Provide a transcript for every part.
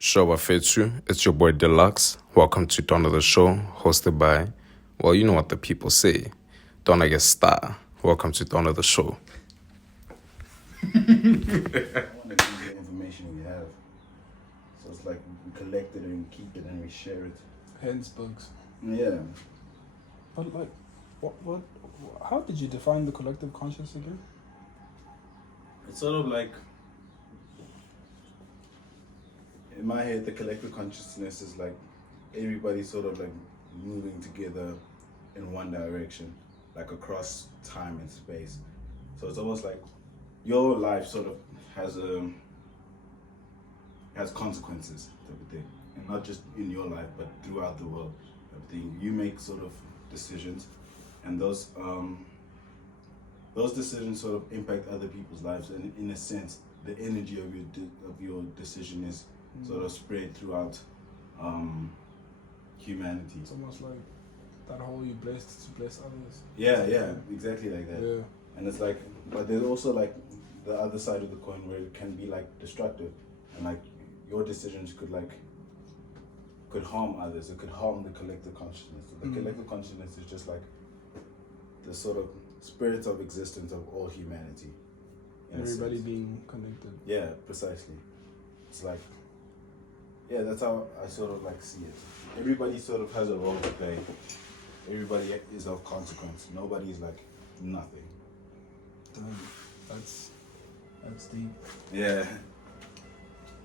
Show fits you. It's your boy Deluxe. Welcome to Dawn of the Show, hosted by, well, you know what the people say. Dawn I guess Star. Welcome to Dawn of the Show. I want to use the information we have. So it's like we collect it and we keep it and we share it. Hence books. Yeah. But like, what? How did you define the collective conscious again? It's sort of like, in my head, the collective consciousness is like everybody sort of like moving together in one direction, like across time and space. So it's almost like your life sort of has consequences type of thing, and not just in your life but throughout the world type of thing. You make sort of decisions, and those decisions sort of impact other people's lives, and in a sense the energy of your decision is sort of spread throughout humanity. It's almost like that whole you blessed to bless others. Yeah, exactly like that. Yeah. And it's like, but there's also like the other side of the coin where it can be like destructive, and like your decisions could harm others. It could harm the collective consciousness. The collective consciousness is just like the sort of spirit of existence of all humanity. Everybody being connected. Yeah, precisely. It's like, yeah, that's how I sort of like see it. Everybody sort of has a role to play. Everybody is of consequence. Nobody's like nothing. Damn, that's deep. Yeah.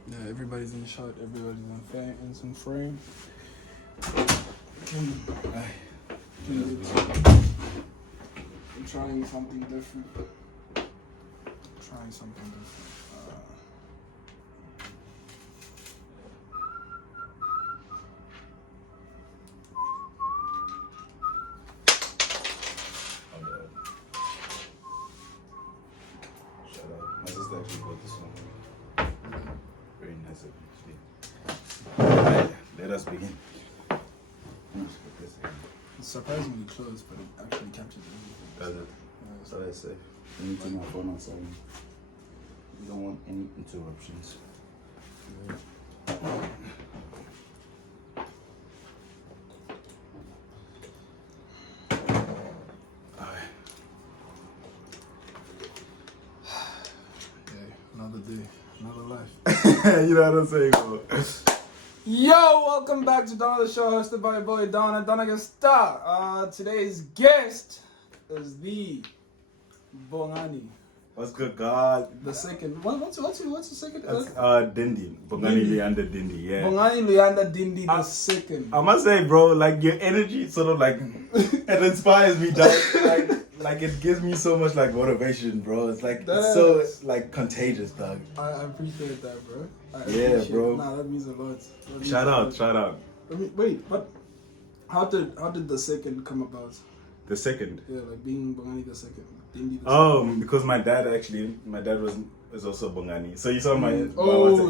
Yeah, everybody's in shot. Everybody's in some frame. I'm trying something different. Shout out. My sister actually bought this one. Very nice of you. Alright, let us begin. It's surprisingly close, but it actually captures everything. Does it? Yeah, So that's safe. I need to turn my phone on silent. We don't want any interruptions. Another day, another life. You know what I'm saying, bro? Yo, welcome back to Dawn of the Show, hosted by your boy Don and Don Star. Today's guest is the Bongani. What's good, God? The second. What's the second? That's Dindi. Bongani L and Dindi, yeah. Bongani Dindi the second. I must say, bro, like your energy sort of like it inspires me, dog. Like it gives me so much like motivation, bro. It's like it's so like contagious, dog. I appreciate that, bro. Yeah, bro. Nah, that means a lot. Shout out. Wait, but how did the second come about? The second. Yeah, like being Bongani the second. Dindi the second. Because my dad was also Bongani. So you saw my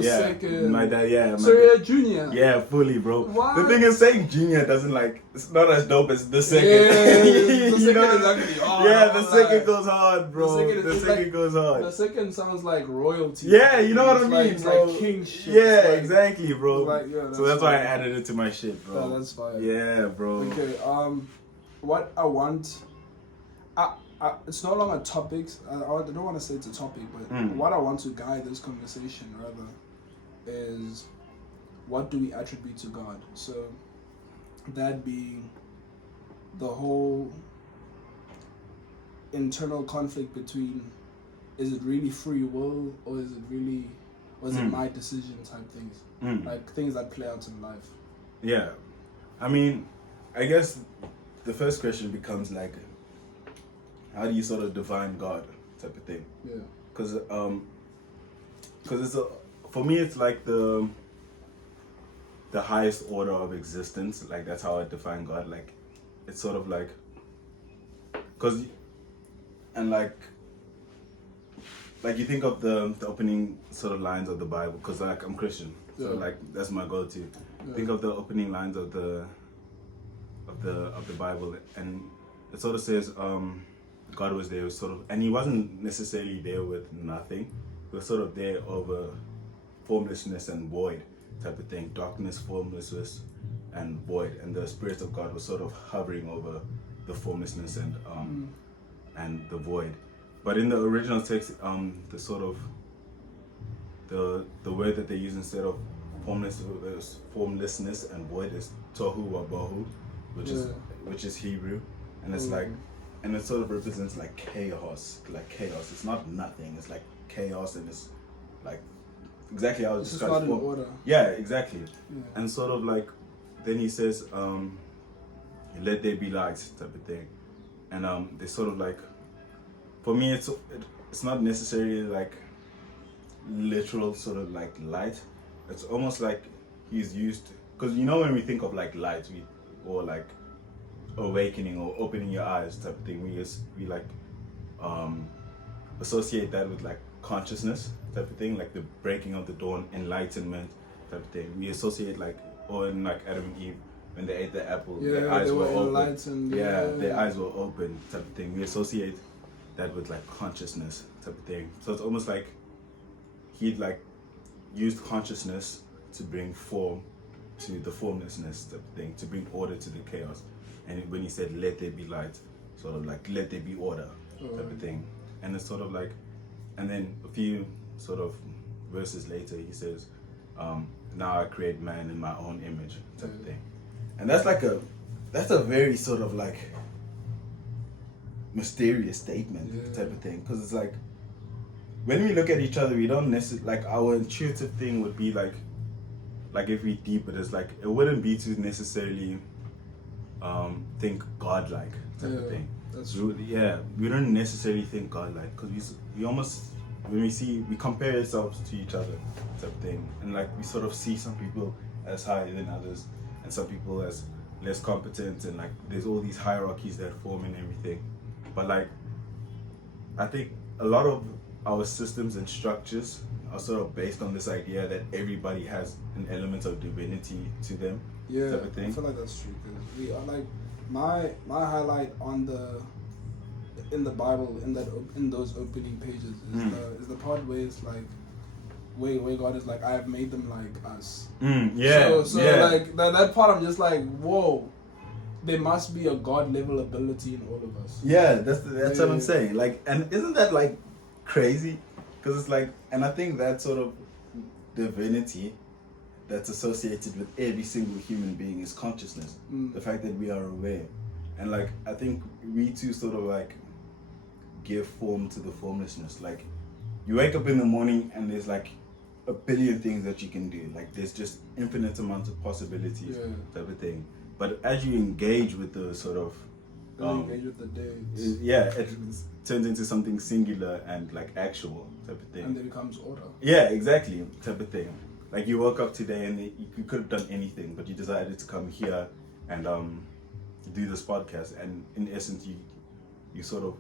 second. My dad, yeah. So you're a junior. Yeah, fully, bro. What? The thing is, saying junior doesn't like it's not as dope as the second. Yeah, the second is actually hard. Yeah, the second goes hard, bro. The second goes hard. The second sounds like royalty. Yeah, you know what I mean, it's bro. Like king shit. Yeah, exactly, bro. So that's why I added it to my shit, bro. Yeah, that's fire. Yeah, bro. Okay, what I want, it's no longer topics. I don't want to say it's a topic, but what I want to guide this conversation rather is what do we attribute to God? So that being the whole internal conflict between is it really free will or is it my decision type things, like things that play out in life. Yeah, I mean, I guess the first question becomes like, how do you sort of define God type of thing? Yeah. Because it's for me it's like the highest order of existence. Like that's how I define God. Like it's sort of like like you think of the opening sort of lines of the Bible, because like I'm Christian, so like that's my go-to. Yeah. Think of the opening lines of the Bible, and it sort of says God was there, sort of, and he wasn't necessarily there with nothing. He was sort of there over formlessness and void. type of thing. Darkness, formlessness, and void. And the Spirit of God was sort of hovering over the formlessness and the void. But in the original text, the sort of the word that they use instead of formlessness and void is tohu wabohu, which is Hebrew, and it's like, and it sort of represents like chaos. It's not nothing. It's like chaos, and it's like exactly how it's described. It's not in order. Yeah, exactly. Yeah. And sort of like, then he says, "Let there be light," type of thing, and they sort of like, for me, it's not necessarily like literal sort of like light. It's almost like he's used, because you know when we think of like light, or like awakening or opening your eyes type of thing, we like associate that with like consciousness type of thing, like the breaking of the dawn, enlightenment type of thing. We associate like, or in like Adam and Eve when they ate the apple, their eyes were open. Their eyes were open type of thing. We associate that with like consciousness type of thing. So it's almost like he'd like used consciousness to bring form to the formlessness type of thing, to bring order to the chaos. And when he said, "Let there be light," sort of like, let there be order type of thing. And it's sort of like, and then a few sort of verses later, he says, "Now I create man in my own image," type of thing. And that's a very sort of like mysterious statement type of thing, because it's like, when we look at each other, we don't necessarily, like, our intuitive thing would be like if we deep it, it's like, it wouldn't be to necessarily think godlike type of thing. That's true. We don't necessarily think godlike, because we almost, when we compare ourselves to each other type of thing, and like we sort of see some people as higher than others and some people as less competent, and like there's all these hierarchies that form and everything. But like, I think a lot of our systems and structures are sort of based on this idea that everybody has an element of divinity to them. Yeah, type of thing. I feel like that's true, because we are like, my highlight in the Bible, in those opening pages is the part where it's like, where God is like, "I have made them like us." Like that part, I'm just like, whoa, there must be a God level ability in all of us. Yeah, that's what I'm saying. Like, and isn't that like crazy? Because it's like, and I think that sort of divinity that's associated with every single human being is consciousness. The fact that we are aware. And like, I think we too sort of like give form to the formlessness. Like, you wake up in the morning and there's like a billion things that you can do. Like, there's just infinite amounts of possibilities type of thing. But as you engage with the sort of engage with the day, it turns into something singular and like actual type of thing. And then becomes order. Yeah, exactly, type of thing. Like, you woke up today and you could have done anything, but you decided to come here and do this podcast. And in essence, you sort of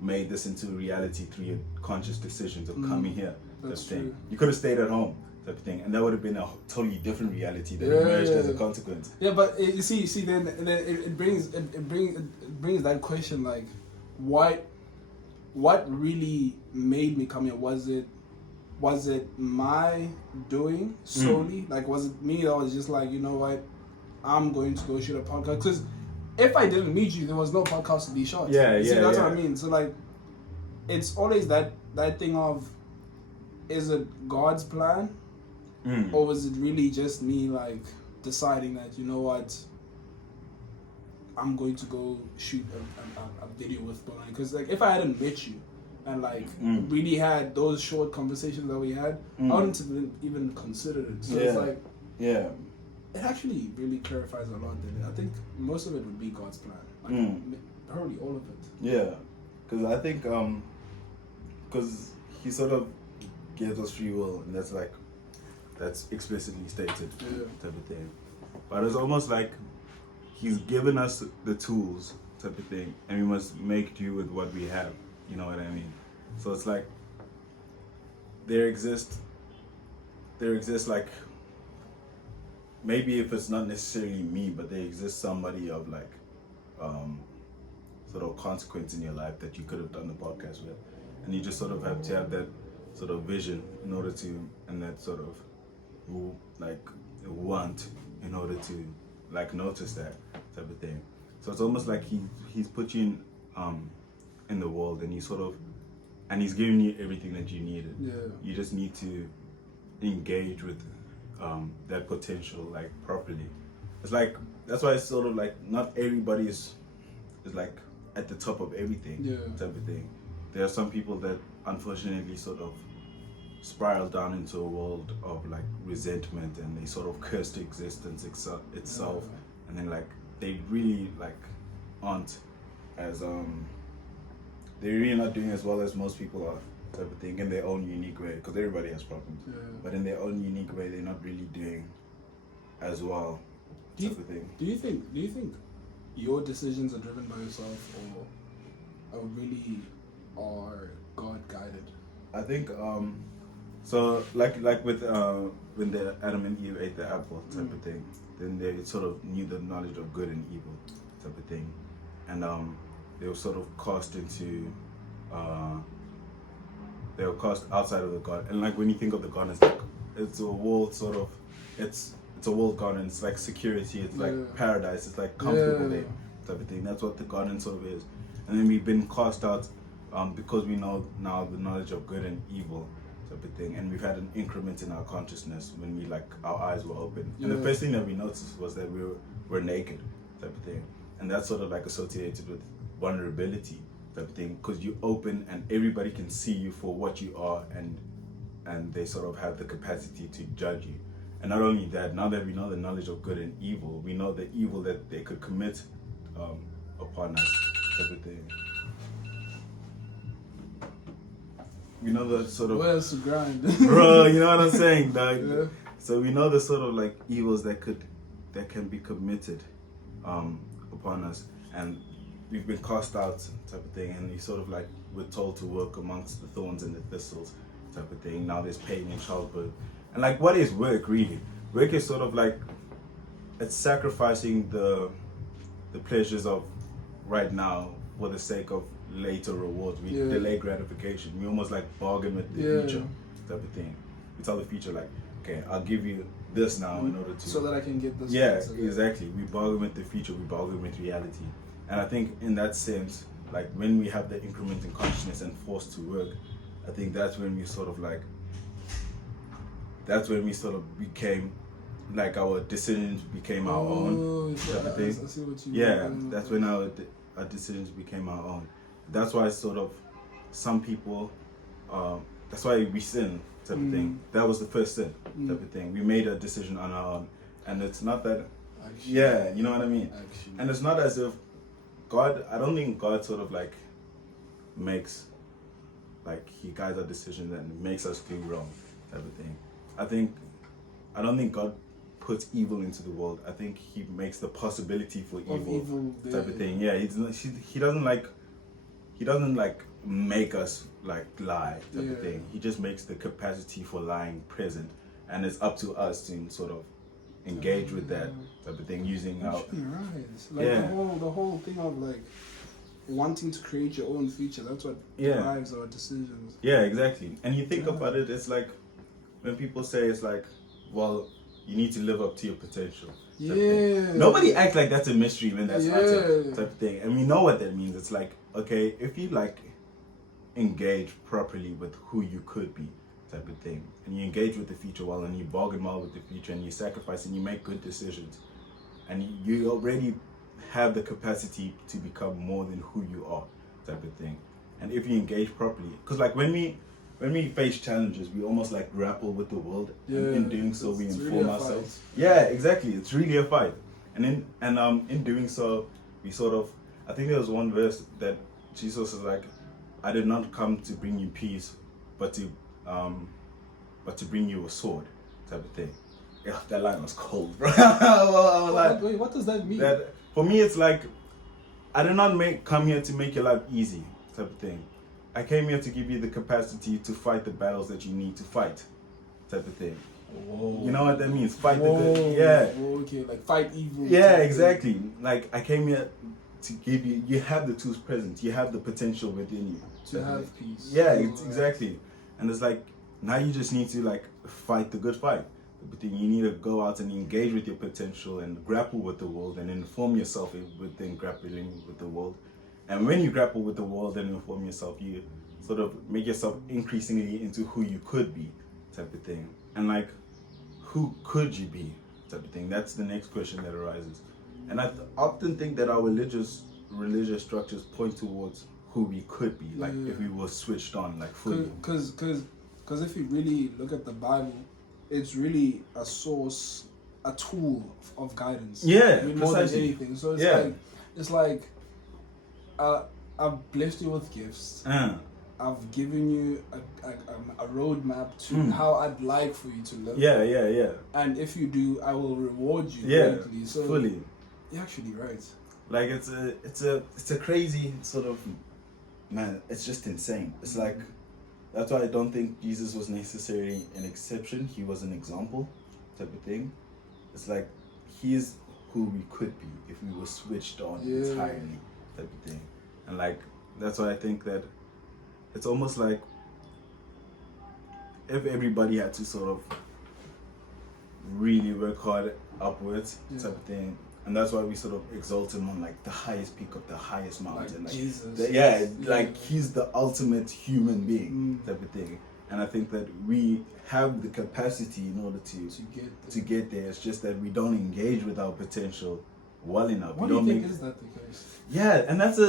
made this into reality through your conscious decisions of coming here. That's type of thing. true. You could have stayed at home, type of thing, and that would have been a totally different reality that emerged as a consequence. Yeah, but you see, then it brings that question, like, what really made me come here? Was it my doing solely? Like, was it me that was just like, you know what, I'm going to go shoot a podcast? Because if I didn't meet you, there was no podcast to be shot. That's what I mean. So like, it's always that thing of, is it God's plan, or was it really just me like deciding that, you know what, I'm going to go shoot a video with Bongani? Because like, if I hadn't met you and like really had those short conversations that we had, I wouldn't have even considered it. So it's like, it actually really clarifies a lot. Then I think most of it would be God's plan, like probably all of it. Yeah, because I think because He sort of gives us free will, and that's explicitly stated type of thing. But it's almost like He's given us the tools type of thing, and we must make do with what we have. You know what I mean? So it's like there exists like, maybe if it's not necessarily me, but there exists somebody of like sort of consequence in your life that you could have done the podcast with, and you just sort of have to have that sort of vision in order to, and that sort of like want in order to like notice that type of thing. So it's almost like he's put you in the world, and he's giving you everything that you needed. Yeah. You just need to engage with that potential like properly. It's like that's why it's sort of like not everybody is like at the top of everything. Yeah. Type of thing. There are some people that unfortunately sort of spiral down into a world of like resentment, and they sort of curse the existence itself, and then like they really like aren't as they're really not doing as well as most people are, type of thing, in their own unique way, because everybody has problems. Yeah. But in their own unique way, they're not really doing as well, type of thing. Do you think your decisions are driven by yourself, or really are God guided? I think so like with when the Adam and Eve ate the apple type of thing, then they sort of knew the knowledge of good and evil type of thing, and they were sort of cast into they were cast outside of the garden. And like when you think of the garden, it's like it's a world sort of it's a world garden. It's like security. It's like paradise. It's like comfortable there type of thing. That's what the garden sort of is. And then we've been cast out because we know now the knowledge of good and evil type of thing. And we've had an increment in our consciousness when we like our eyes were open. And the first thing that we noticed was that we were naked type of thing. And that's sort of like associated with vulnerability type of thing, because you open and everybody can see you for what you are, and they sort of have the capacity to judge you. And not only that, now that we know the knowledge of good and evil, we know the evil that they could commit upon us type of thing. We know the sort of where's the grind? bro, you know what I'm saying, dog? Yeah. So we know the sort of like evils that can be committed upon us, and we've been cast out type of thing, and we sort of like we're told to work amongst the thorns and the thistles type of thing. Now there's pain in childbirth, and like what is work really? Work is sort of like it's sacrificing the pleasures of right now for the sake of later rewards. We delay gratification. We almost like bargain with the future type of thing. We tell the future like, okay, I'll give you this now in order to so that I can get this. Yeah, exactly. We bargain with the future. We bargain with reality. And I think in that sense, like when we have the increment in consciousness and forced to work, I think that's when we sort of became like our decisions became our own. I see what you mean. That's when our decisions became our own. That's why sort of some people, that's why we sin type of thing. That was the first sin type of thing. We made a decision on our own, and it's not that. Actually, you know what I mean. Actually. And it's not as if God. I don't think God sort of like makes like he guides our decisions and makes us do wrong type of thing. I don't think God puts evil into the world. I think he makes the possibility for evil type of thing. Yeah, he doesn't like make us like lie type of thing. He just makes the capacity for lying present, and it's up to us to sort of engage with that type of thing using our the whole thing of like wanting to create your own future. That's what drives our decisions. Yeah, exactly. And you think about it, it's like when people say it's like, well, you need to live up to your potential. Nobody acts like that's a mystery when that's utter type of thing. And we know what that means. It's like, okay, if you like engage properly with who you could be type of thing, and you engage with the future well, and you bargain well with the future, and you sacrifice and you make good decisions, and you already have the capacity to become more than who you are type of thing. And if you engage properly, because like when we face challenges, we almost like grapple with the world. And in doing so, we inform ourselves. Yeah, exactly. It's really a fight. And in doing so, we sort of, I think there was one verse that Jesus is like, I did not come to bring you peace, but to bring you a sword type of thing. Yeah, that line was cold, bro. Wait, what does that mean? That, for me, it's like, I did not come here to make your life easy type of thing. I came here to give you the capacity to fight the battles that you need to fight, type of thing. Whoa. You know what that means? Fight the okay, like fight evil. Yeah, exactly. Like I came here to give you. You have the tools present. You have the potential within you to have peace. Yeah, exactly. And it's like now you just need to like fight the good fight. But then you need to go out and engage with your potential and grapple with the world and inform yourself within grappling with the world. And when you grapple with the world and inform yourself, you sort of make yourself increasingly into who you could be, type of thing. And like, who could you be, type of thing? That's the next question that arises. And I often think that our religious structures point towards who we could be, like if we were switched on, like fully. Because if you really look at the Bible, it's really a source, a tool of guidance. Yeah, more than precisely. anything. So it's like I've blessed you with gifts. I've given you a roadmap to how I'd like for you to live. Yeah. And if you do, I will reward you greatly. So fully. You're actually right. Like it's a crazy sort of, man. It's just insane. It's like, that's why I don't think Jesus was necessarily an exception. He was an example, type of thing. It's like he's who we could be if we were switched on entirely, type of thing. And like that's why I think that it's almost like if everybody had to sort of really work hard upwards, type of thing. And that's why we sort of exalt him on like the highest peak of the highest mountain. Like Jesus. Like he's the ultimate human being, type of thing. And I think that we have the capacity in order to get there. It's just that we don't engage with our potential well enough. What do you think is that the case? Yeah, and that's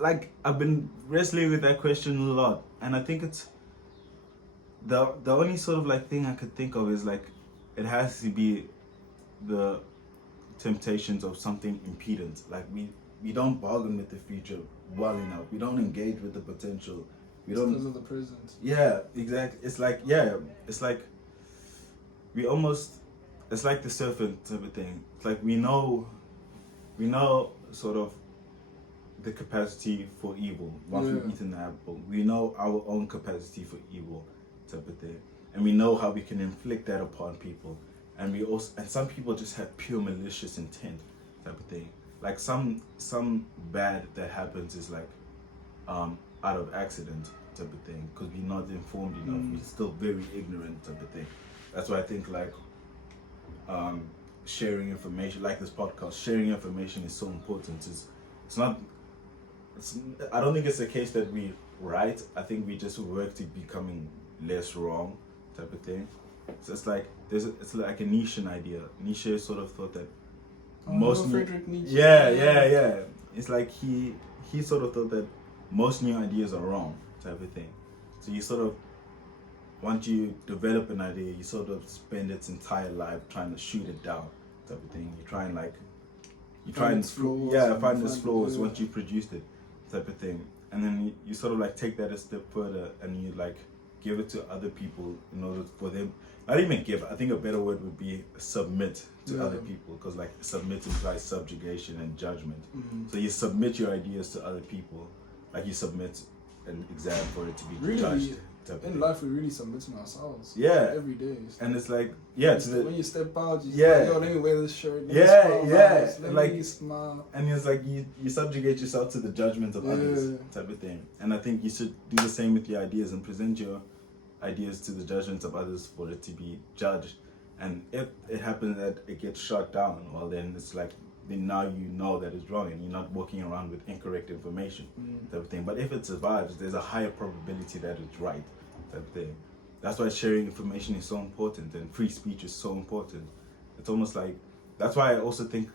like I've been wrestling with that question a lot, and I think it's the only sort of like thing I could think of is like it has to be the temptations of something impedant. Like we don't bargain with the future well enough. We don't engage with the potential. We don't because of the present. Yeah, exactly. It's like we almost, it's like the serpent type of thing. It's like we know sort of the capacity for evil once we've eaten the apple. We know our own capacity for evil type of thing, and we know how we can inflict that upon people. And we also, and some people just have pure malicious intent type of thing. Like some bad that happens is like out of accident type of thing, because we're not informed enough. We're still very ignorant type of thing. That's why I think like sharing information, like this podcast, sharing information is so important. I don't think it's the case that we right. I think we just work to becoming less wrong type of thing. So it's like it's like a Nietzschean idea. Nietzsche sort of thought that Friedrich Nietzsche. Yeah. It's like he sort of thought that most new ideas are wrong type of thing. So you sort of, once you develop an idea, you sort of spend its entire life trying to shoot it down type of thing. You try and find its flaws once you produced it type of thing. And then you sort of like take that a step further and you like give it to other people in order for them, not even give, I think a better word would be submit to other people, because like submit implies subjugation and judgment. So you submit your ideas to other people, like you submit an exam for it to be judged. In life, we really submitting ourselves. Yeah. Every day. And it's like, when you step out, you say, yo, let me wear this shirt. Let me smile. And it's like you subjugate yourself to the judgment of others type of thing. And I think you should do the same with your ideas and present your ideas to the judgment of others for it to be judged. And if it happens that it gets shut down, well then it's like, then now you know that it's wrong and you're not walking around with incorrect information type of thing. But if it survives, there's a higher probability that it's right type of thing. That's why sharing information is so important and free speech is so important. It's almost like, that's why I also think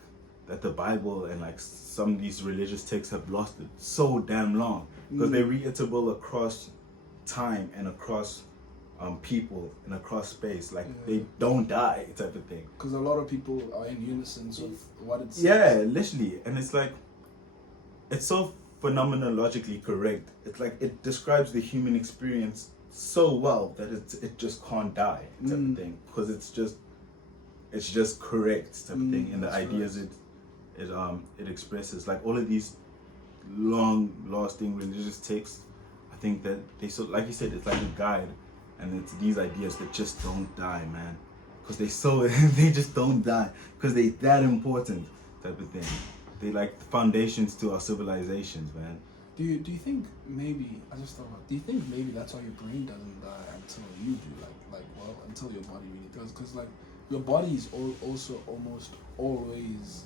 that the Bible and like some of these religious texts have lasted so damn long, because they're readable across time and across people and across space. Like they don't die type of thing. Because a lot of people are in unison with what it says. Yeah, literally. And it's like, it's so phenomenologically correct. It's like it describes the human experience so well that it just can't die type of thing, because it's just correct type of thing, and the ideas it expresses, like all of these long lasting religious texts, I think that they, so like you said, it's like a guide, and it's these ideas that just don't die, man, because they just don't die, because they that important type of thing. They like the foundations to our civilizations, man. Do you think maybe I just thought about? Do you think maybe that's why your brain doesn't die until you do until your body really does? Because like your body is also almost always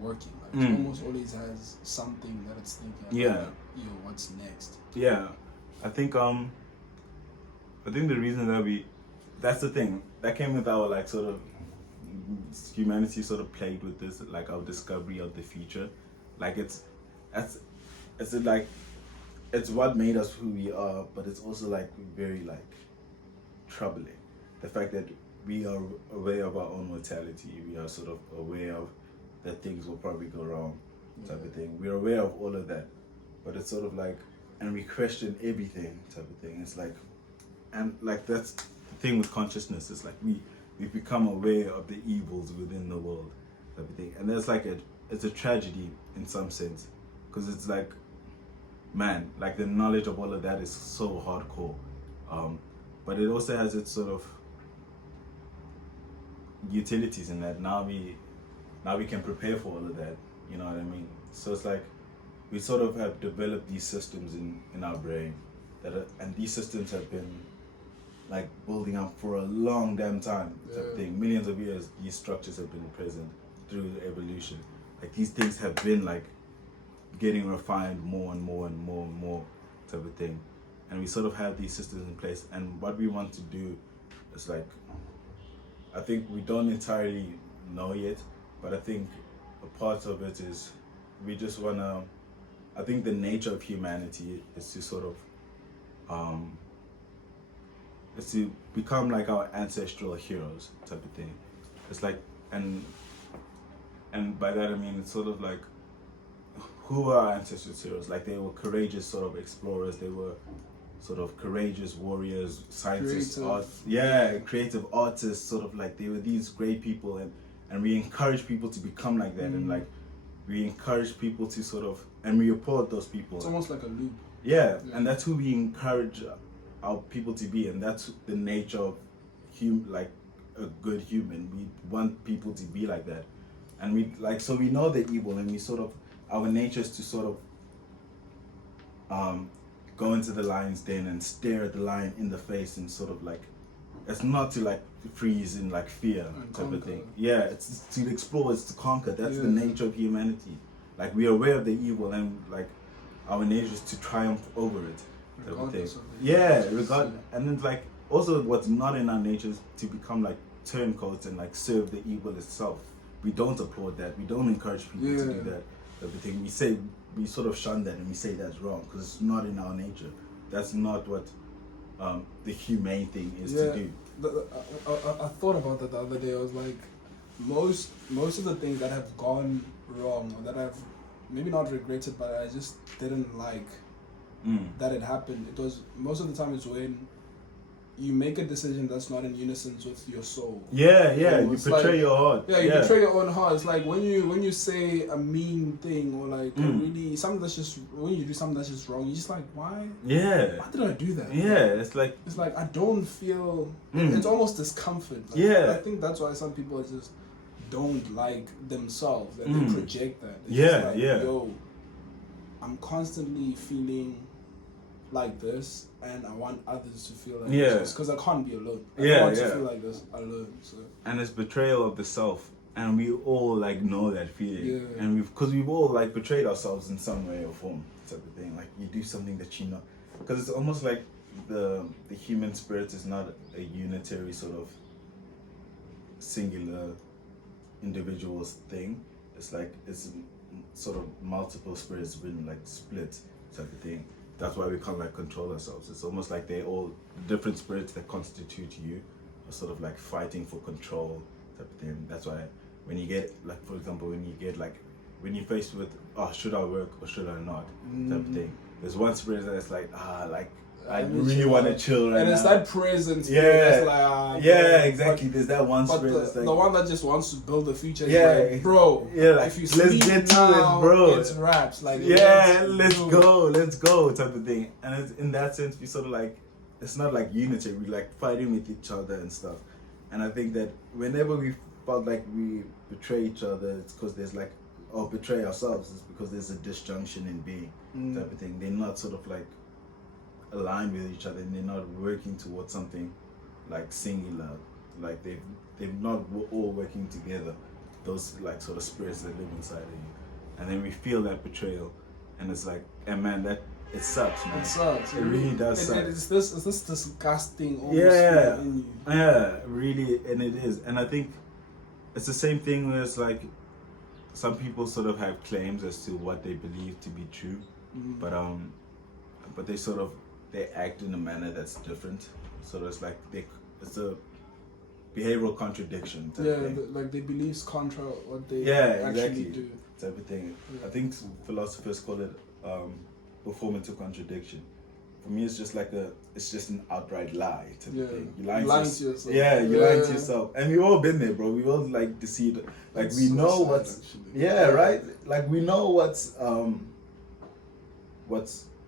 working. Like it almost always has something that it's thinking. About, what's next? Yeah, I think the reason that that's the thing that came with our like sort of humanity sort of played with this like our discovery of the future, like it's like it's what made us who we are, but it's also like very like troubling. The fact that we are aware of our own mortality, we are sort of aware of that things will probably go wrong, type of thing. We're aware of all of that, but it's sort of like, and we question everything, type of thing. It's like, and like that's the thing with consciousness. It's like we've become aware of the evils within the world, type of thing. And that's like it's a tragedy in some sense, because it's like, man, like the knowledge of all of that is so hardcore, but it also has its sort of utilities in that now we can prepare for all of that, you know what I mean? So it's like we sort of have developed these systems in our brain and these systems have been like building up for a long damn time, type of thing. Millions of years these structures have been present through evolution. Like these things have been like getting refined more and more and more and more, type of thing. And we sort of have these systems in place, and what we want to do is like, I think we don't entirely know yet, but I think a part of it is we just want to, I think the nature of humanity is to sort of, is to become like our ancestral heroes, type of thing. It's like, and by that I mean it's sort of like, who are our ancestral heroes? Like they were courageous sort of explorers, they were sort of courageous warriors, scientists, creative artists, sort of like they were these great people, and we encourage people to become like that, and like we encourage people to sort of, and we applaud those people. It's almost like a loop. Yeah, and that's who we encourage our people to be, and that's the nature of like a good human. We want people to be like that, and we like, so we know the evil, and we sort of, our nature is to sort of go into the lion's den and stare at the lion in the face and sort of like, it's not to like freeze in like fear and type of thing. Yeah, it's to explore, it's to conquer. That's the nature of humanity. Like we are aware of the evil, and like our nature is to triumph over it. Type of thing. And then like also what's not in our nature is to become like turncoats and like serve the evil itself. We don't applaud that. We don't encourage people to do that. Everything we sort of shun that, and we say that's wrong because it's not in our nature. That's not what the humane thing is to do. I thought about that the other day. I was like, most of the things that have gone wrong, or that I've maybe not regretted, but I just didn't like that it happened. It was most of the time it's when you make a decision that's not in unison with your soul. You betray your heart. You betray your own heart. It's like when you say a mean thing, or like really something that's just, when you do something that's just wrong, you're just like, why? Yeah. Why did I do that? Yeah, it's like I don't feel. It's almost discomfort. Like, I think that's why some people just don't like themselves, and they project that. It's yo, I'm constantly feeling like this, and I want others to feel like this, because I can't be alone. I don't want to feel like this alone. So. And it's betrayal of the self, and we all like know that feeling, and we've all like betrayed ourselves in some way or form, type of thing. Like you do something that you know, because it's almost like the human spirit is not a unitary sort of singular individual's thing. It's like it's sort of multiple spirits been like split, type of thing. That's why we can't like control ourselves. It's almost like they're all different spirits that constitute you are sort of like fighting for control, type of thing. That's why when you get like, for example, when you're faced with, should I work or should I not, type of thing. There's one spirit that's like, I really want to chill right now. And it's that presence. That's like, exactly. There's that one spirit that's like, the one that just wants to build a future. Like, bro. Like, if you let's get to it, bro. It's raps. Like, let's go, type of thing. And it's, in that sense, we sort of like, it's not like unity. We like fighting with each other and stuff. And I think that whenever we felt like we betray each other, it's because there's like or betray ourselves is because there's a disjunction in being, type of thing. They're not sort of like aligned with each other, and they're not working towards something like singular. Like they've not all working together. Those like sort of spirits that live inside of you, and then we feel that betrayal, and it's like, and man, that it sucks, man. It sucks. It really does suck. It's this disgusting almost Yeah, feeling in you. yeah, really, and it is, and I think it's the same thing where it's like some people sort of have claims as to what they believe to be true, but they act in a manner that's different. So it's like it's a behavioral contradiction. Type of thing. Like their beliefs contra what they actually exactly. do. Type of thing. Yeah. I think philosophers call it performative contradiction. For me, it's just an outright lie type of thing. You're lying to yourself. Yeah, you're lying to yourself. And we've all been there, bro. We all like deceived. Like It's we so know sad, what's actually. right. Like we know what's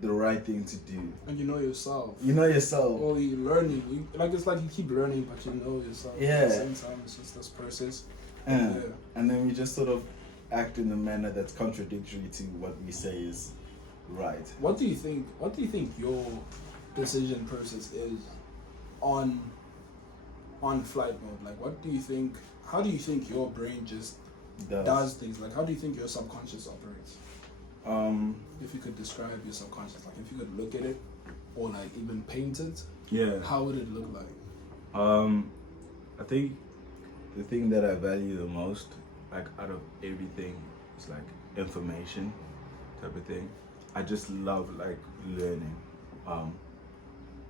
the right thing to do. And you know yourself. You know yourself. Or you're learning. It's like you keep learning, but you know yourself. Yeah. At the same time, it's just this process. And then we just sort of act in a manner that's contradictory to what we say is right. What do you think your decision process is on flight mode? Like, what do you think? How do you think your brain just does things? Like, how do you think your subconscious operates? If you could describe your subconscious, like if you could look at it or like even paint it, how would it look like? I think the thing that I value the most, like out of everything, is like information type of thing. I just love like learning,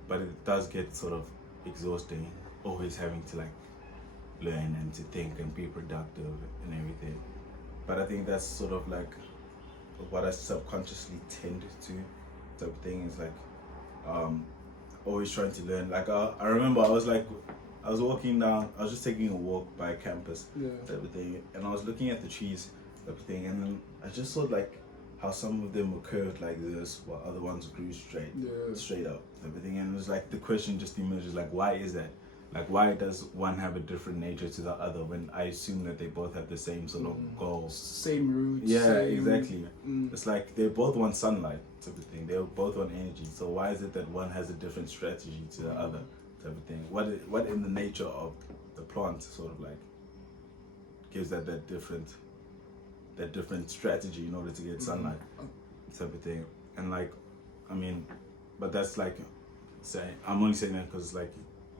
but it does get sort of exhausting, always having to like learn and to think and be productive and everything. But I think that's sort of like what I subconsciously tend to type of thing is like always trying to learn. Like I remember I was walking down, I was just taking a walk by campus type of thing, and I was looking at the trees type of thing, and then I just saw like how some of them were curved like this while other ones grew straight up type of thing, and it was like the question just emerges, like why is that? Like why does one have a different nature to the other when I assume that they both have the same sort of goal? Same roots. Yeah, exactly. It's like they both want sunlight type of thing. They both want energy. So why is it that one has a different strategy to the other type of thing? What in the nature of the plant sort of like gives that different strategy in order to get sunlight type of thing? And like, I mean, but that's like I'm only saying that because like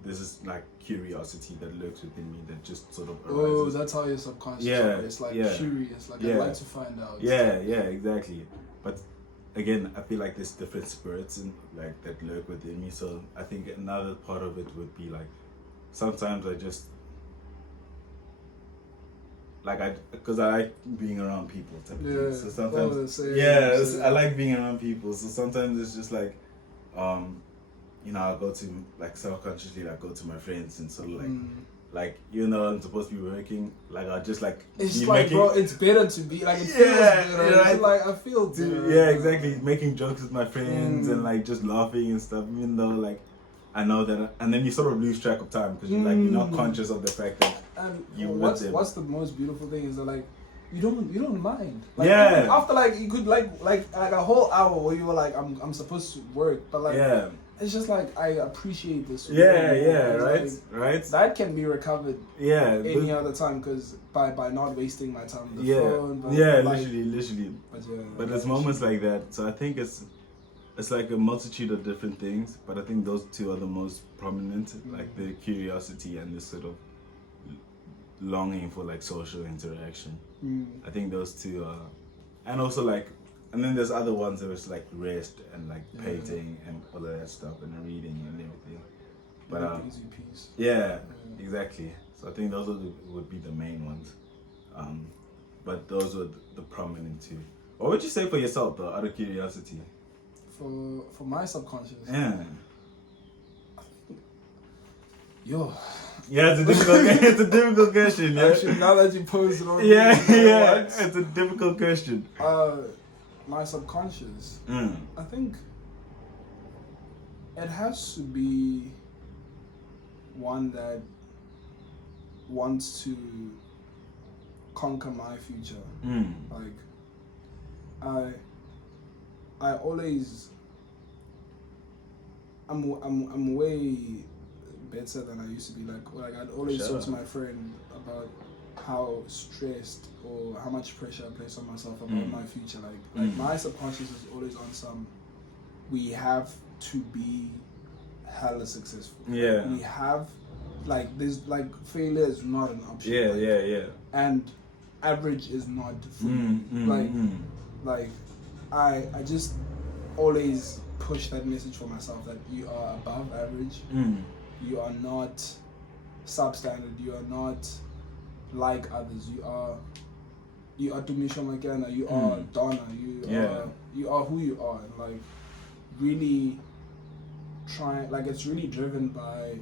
this is like curiosity that lurks within me that just sort of arises. Oh, that's how your subconscious operates. Like curious, like I'd like to find out. Yeah, exactly. But again, I feel like there's different spirits and like that lurk within me. So I think another part of it would be like sometimes I just because I like being around people type of thing. So sometimes I like being around people. So sometimes it's just like I'll go to like subconsciously like go to my friends and sort of like I'm supposed to be working, like I'll just like it's like bro, it's better to be like it feels better. Right? It's like I feel better. Yeah, exactly. Making jokes with my friends and like just laughing and stuff, even though like I know that, and then you sort of lose track of time because you're not conscious of the fact that what's the most beautiful thing is that like you don't mind. Like, yeah. After like you could like a whole hour where you were like I'm supposed to work, but like it's just like I appreciate this. Right. That can be recovered. Any other time because by not wasting my time on the phone. But literally. But there's moments like that. So I think it's like a multitude of different things. But I think those two are the most prominent, like the curiosity and this sort of longing for like social interaction. I think those two are, and also like. And then there's other ones that was like rest and like painting and all of that stuff and reading and everything. But easy piece. Exactly. So I think those would be the main ones. But those were the prominent two. What would you say for yourself though, out of curiosity? For my subconscious. Yeah. Yeah, it's a difficult question. Yeah? Actually, now that you posed it on it's a difficult question. My subconscious, I think it has to be one that wants to conquer my future. Like I always I'm way better than I used to be. Like I'd always talk to my friend about how stressed or how much pressure I place on myself about my future. Like my subconscious is always on some. We have to be hella successful. Yeah. We have there's failure is not an option. Yeah. And average is not I just always push that message for myself that you are above average. You are not substandard. You are not like others. You are Dumisha Magana. You are Donna. You are who you are. And like really trying, like it's really driven by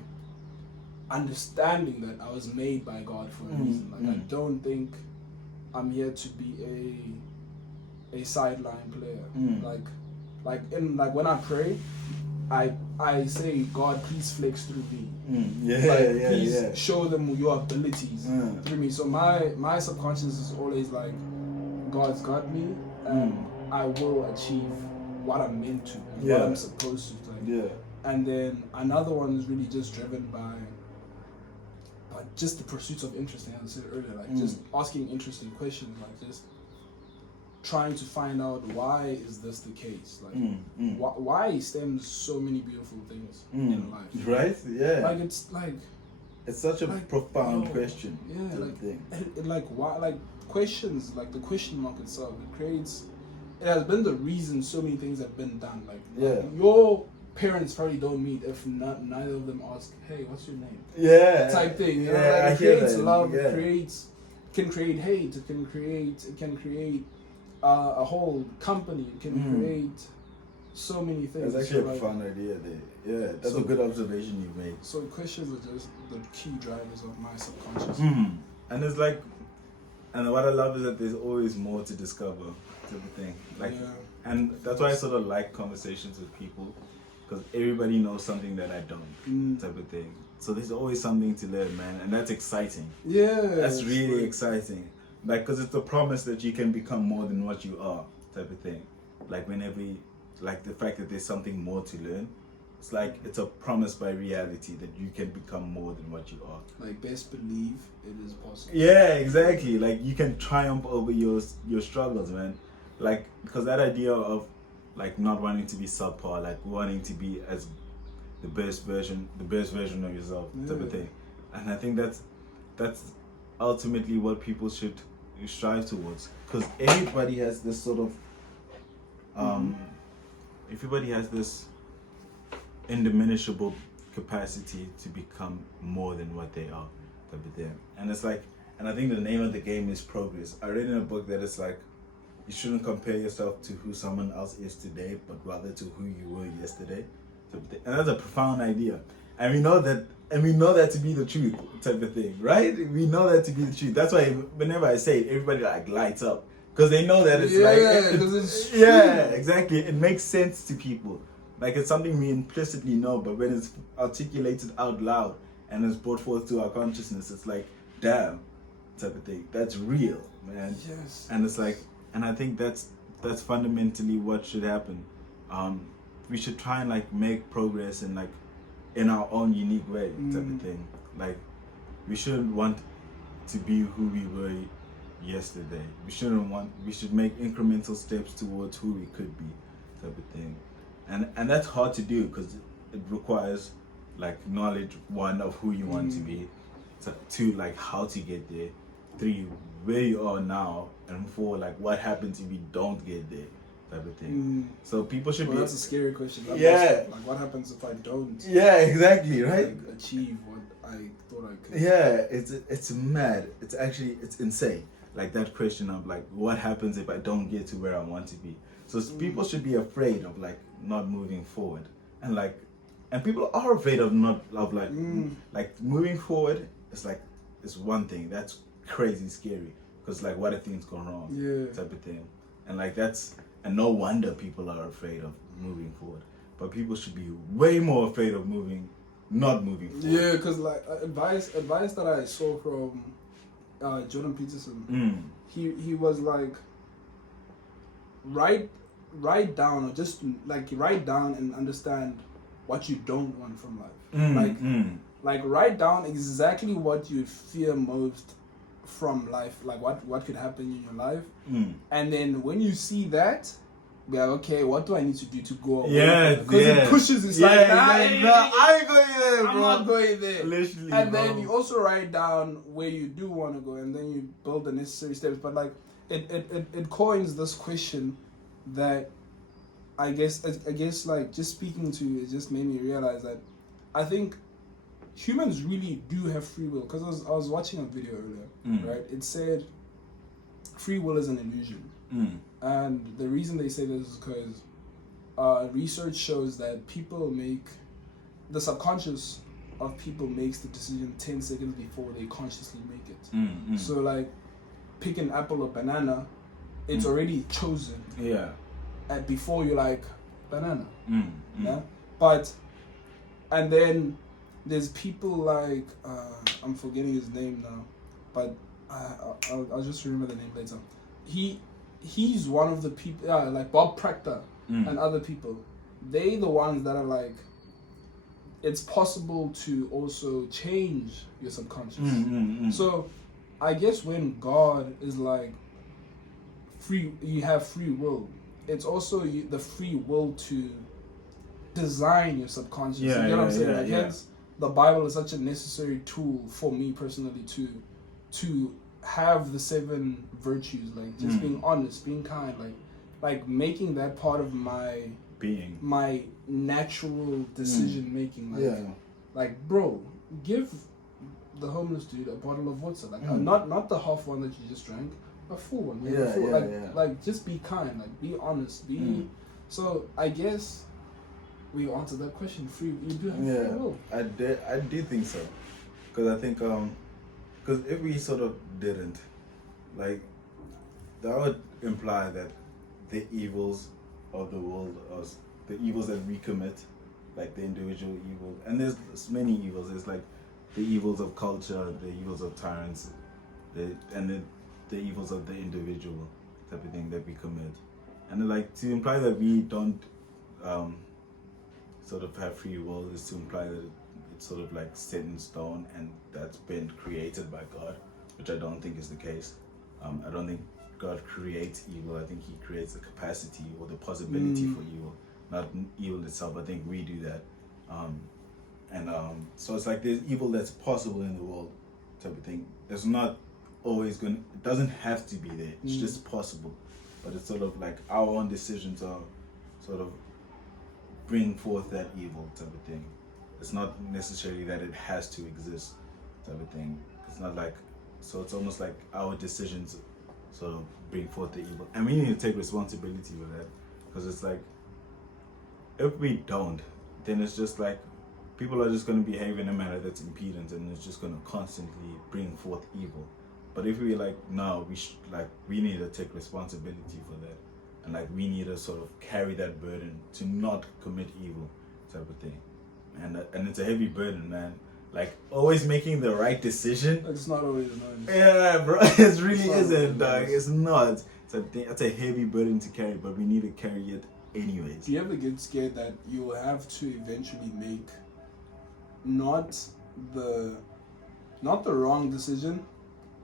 understanding that I was made by God for a reason. Like I don't think I'm here to be a sideline player. Like when I pray, I say, God, please flex through me. Please show them your abilities through me. So my subconscious is always like, God's got me, and I will achieve what I'm meant to, what I'm supposed to. And then another one is really just driven by just the pursuit of interest, as I said earlier, like just asking interesting questions, like just trying to find out why is this the case, like why stems so many beautiful things in life, right? It's such a profound question. Why, questions, like the question mark itself, it has been the reason so many things have been done. Like your parents probably don't meet if neither of them ask, hey, what's your name? Type thing. It creates love. It can create hate. It can create a whole company. It can create so many things. That's actually a profound idea there. That's a good observation you've made. So questions are just the key drivers of my subconscious. And it's like, and what I love is that there's always more to discover, type of thing. And that's why I sort of like conversations with people, because everybody knows something that I don't, type of thing. So there's always something to learn, man, and that's exciting. That's really exciting. Like, because it's a promise that you can become more than what you are, type of thing. Like like the fact that there's something more to learn, it's like it's a promise by reality that you can become more than what you are. Like, best believe it is possible. Yeah, exactly. Like, you can triumph over your struggles, man. Like, because that idea of like not wanting to be subpar, like wanting to be as the best version of yourself, type of thing. And I think that's ultimately what people should strive towards, because everybody has this sort of everybody has this indiminishable capacity to become more than what they are, type of thing. And it's like, and I think the name of the game is progress. I read in a book that it's like, you shouldn't compare yourself to who someone else is today, but rather to who you were yesterday. And that's a profound idea. And we know that to be the truth, type of thing, right? We know that to be the truth. That's why whenever I say it, everybody like lights up, because they know that it's it's exactly. It makes sense to people. Like, it's something we implicitly know, but when it's articulated out loud and it's brought forth to our consciousness, it's like, damn, type of thing. That's real, man. Yes. And it's like, and I think that's fundamentally what should happen. We should try and like make progress in our own unique way, type of thing. Like, we shouldn't want to be who we were yesterday. We should make incremental steps towards who we could be, type of thing. And that's hard to do, because it requires like knowledge, one, of who you want to be, two, like how to get there, three, where you are now, and four, like what happens if you don't get there, type of thing. So people should be. That's a scary question. Like, what happens if I don't? Yeah, exactly, right. Like, achieve what I thought I could. Yeah, it's mad. It's insane. Like that question of like, what happens if I don't get to where I want to be? So people should be afraid of like not moving forward, and people are afraid of like moving forward. It's one thing that's crazy scary, because like, what if things go wrong? Type of thing. And like and no wonder people are afraid of moving forward. But people should be way more afraid of not moving forward. Yeah, because like advice that I saw from Jordan Peterson. Mm. He was like, write down, or just like write down and understand what you don't want from life. Like write down exactly what you fear most from life, like what could happen in your life, and then when you see that, be like, okay, what do I need to do to go away? Because it pushes. It's like, I ain't going there, bro. I'm not going there. Literally, and bro. then you also write down where you do want to go, and then you build the necessary steps. But like it coins this question that I guess like just speaking to you, it just made me realize that I think humans really do have free will. Because I was watching a video earlier, right? It said free will is an illusion. And the reason they say this is because research shows that the subconscious of people makes the decision 10 seconds before they consciously make it. So like, pick an apple or banana, it's already chosen. Yeah. Before you're like, banana. Yeah? But, and then there's people like, I'm forgetting his name now, but I'll just remember the name later. He's one of the people, like Bob Proctor and other people. They the ones that are like, it's possible to also change your subconscious. So I guess when God is like, you have free will, it's also the free will to design your subconscious. You know what I'm saying? Hence, the Bible is such a necessary tool for me personally to have the 7 virtues, like just being honest, being kind, like making that part of my being, my natural decision making. Like bro, give the homeless dude a bottle of water, like not the half one that you just drank, a full one. Like just be kind, like be honest, be. So I guess we answered that question. You do have free will. I do think so, because I think because if we sort of didn't, like, that would imply that the evils of the world, or the evils that we commit, like the individual evil, and there's many evils. There's like the evils of culture, the evils of tyrants, and the evils of the individual type of thing that we commit. And like, to imply that we don't sort of have free will is to imply that it's sort of like set in stone and that's been created by God, which I don't think is the case. I don't think God creates evil. I think he creates the capacity or the possibility for evil, not evil itself. I think we do that. So it's like there's evil that's possible in the world type of thing. It's not always it doesn't have to be there. It's just possible. But it's sort of like our own decisions are sort of bring forth that evil type of thing. It's not necessarily that it has to exist type of thing. It's not like, so it's almost like our decisions sort of bring forth the evil. And we need to take responsibility for that. Because it's like, if we don't, then it's just like, people are just going to behave in a manner that's impedant and it's just going to constantly bring forth evil. But if we like, no, we need to take responsibility for that. And like, we need to sort of carry that burden to not commit evil type of thing. And it's a heavy burden, man. Like, always making the right decision. It's not always nice. Yeah, bro. It really isn't, dog. It's not. It's a heavy burden to carry, but we need to carry it anyways. Do you ever get scared that you will have to eventually make not the wrong decision,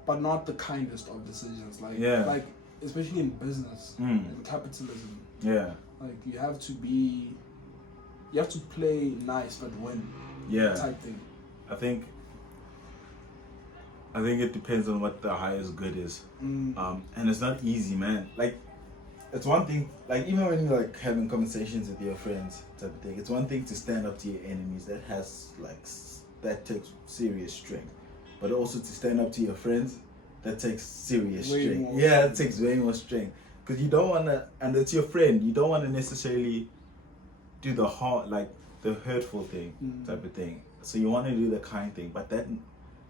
but not the kindest of decisions? Like especially in business, in capitalism. Yeah. Like you have to play nice but win. Yeah. Type thing. I think it depends on what the highest good is. And it's not easy, man. Like, it's one thing, like, even when you're like having conversations with your friends type of thing, it's one thing to stand up to your enemies. That takes serious strength. But also to stand up to your friends, that takes serious strength. Yeah, it takes way more strength. Because you don't want to, and it's your friend, you don't want to necessarily do the hurtful thing type of thing. So you want to do the kind thing, but that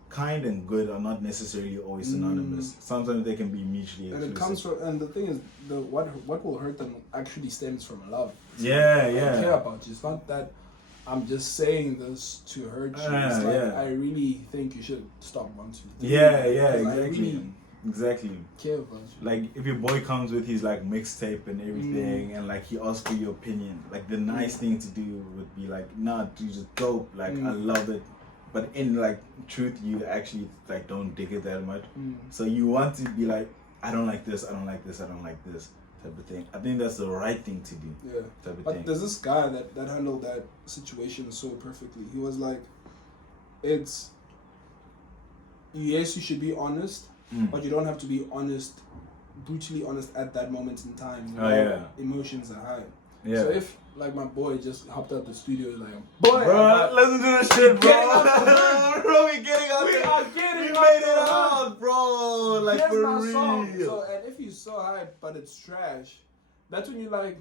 kind and good are not necessarily always synonymous. Sometimes they can be mutually exclusive. And it comes from, and the thing is, what will hurt them actually stems from love. Yeah. I care about you. It's not that I'm just saying this to hurt you. It's like, I really think you should stop 1, 2, 3. Yeah, Because exactly. I really Exactly. care about you. Like if your boy comes with his like mixtape and everything, and like he asks for your opinion, like the nice thing to do would be like, nah, dude, just dope. Like I love it, but in like truth, you actually like don't dig it that much. So you want to be like, I don't like this, I don't like this, I don't like this type of thing. I think that's the right thing to do. Yeah. Type of But thing. there's this guy that handled that situation so perfectly. He was like, it's, yes, you should be honest, but you don't have to be honest, brutally honest at that moment in time. Emotions are high. Yeah. So if like my boy just hopped out the studio like, boy, bro, listen to this shit, bro. Bro, we getting out. We are getting we out made the it hood. out, bro. Like Here's for my real. song. So, and if he's so hype but it's trash, that's when you're like,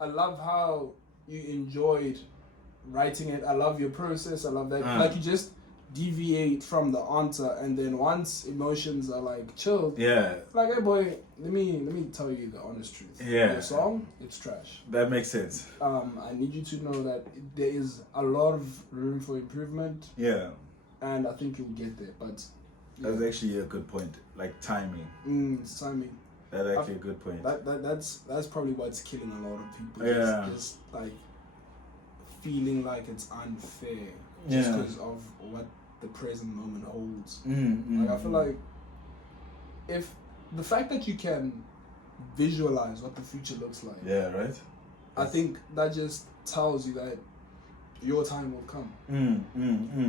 I love how you enjoyed writing it. I love your process. I love that. Like you just deviate from the answer, and then once emotions are like chilled, like, hey boy, let me tell you the honest truth. Your song, it's trash. That makes sense. I need you to know that there is a lot of room for improvement. Yeah. And I think you'll get there, but that's actually a good point. Like timing. It's timing. That's actually a good point. That's probably what's killing a lot of people. Yeah. Just like feeling like it's unfair just because of what the present moment holds. Like I feel like if the fact that you can visualize what the future looks like, right. I think that just tells you that your time will come.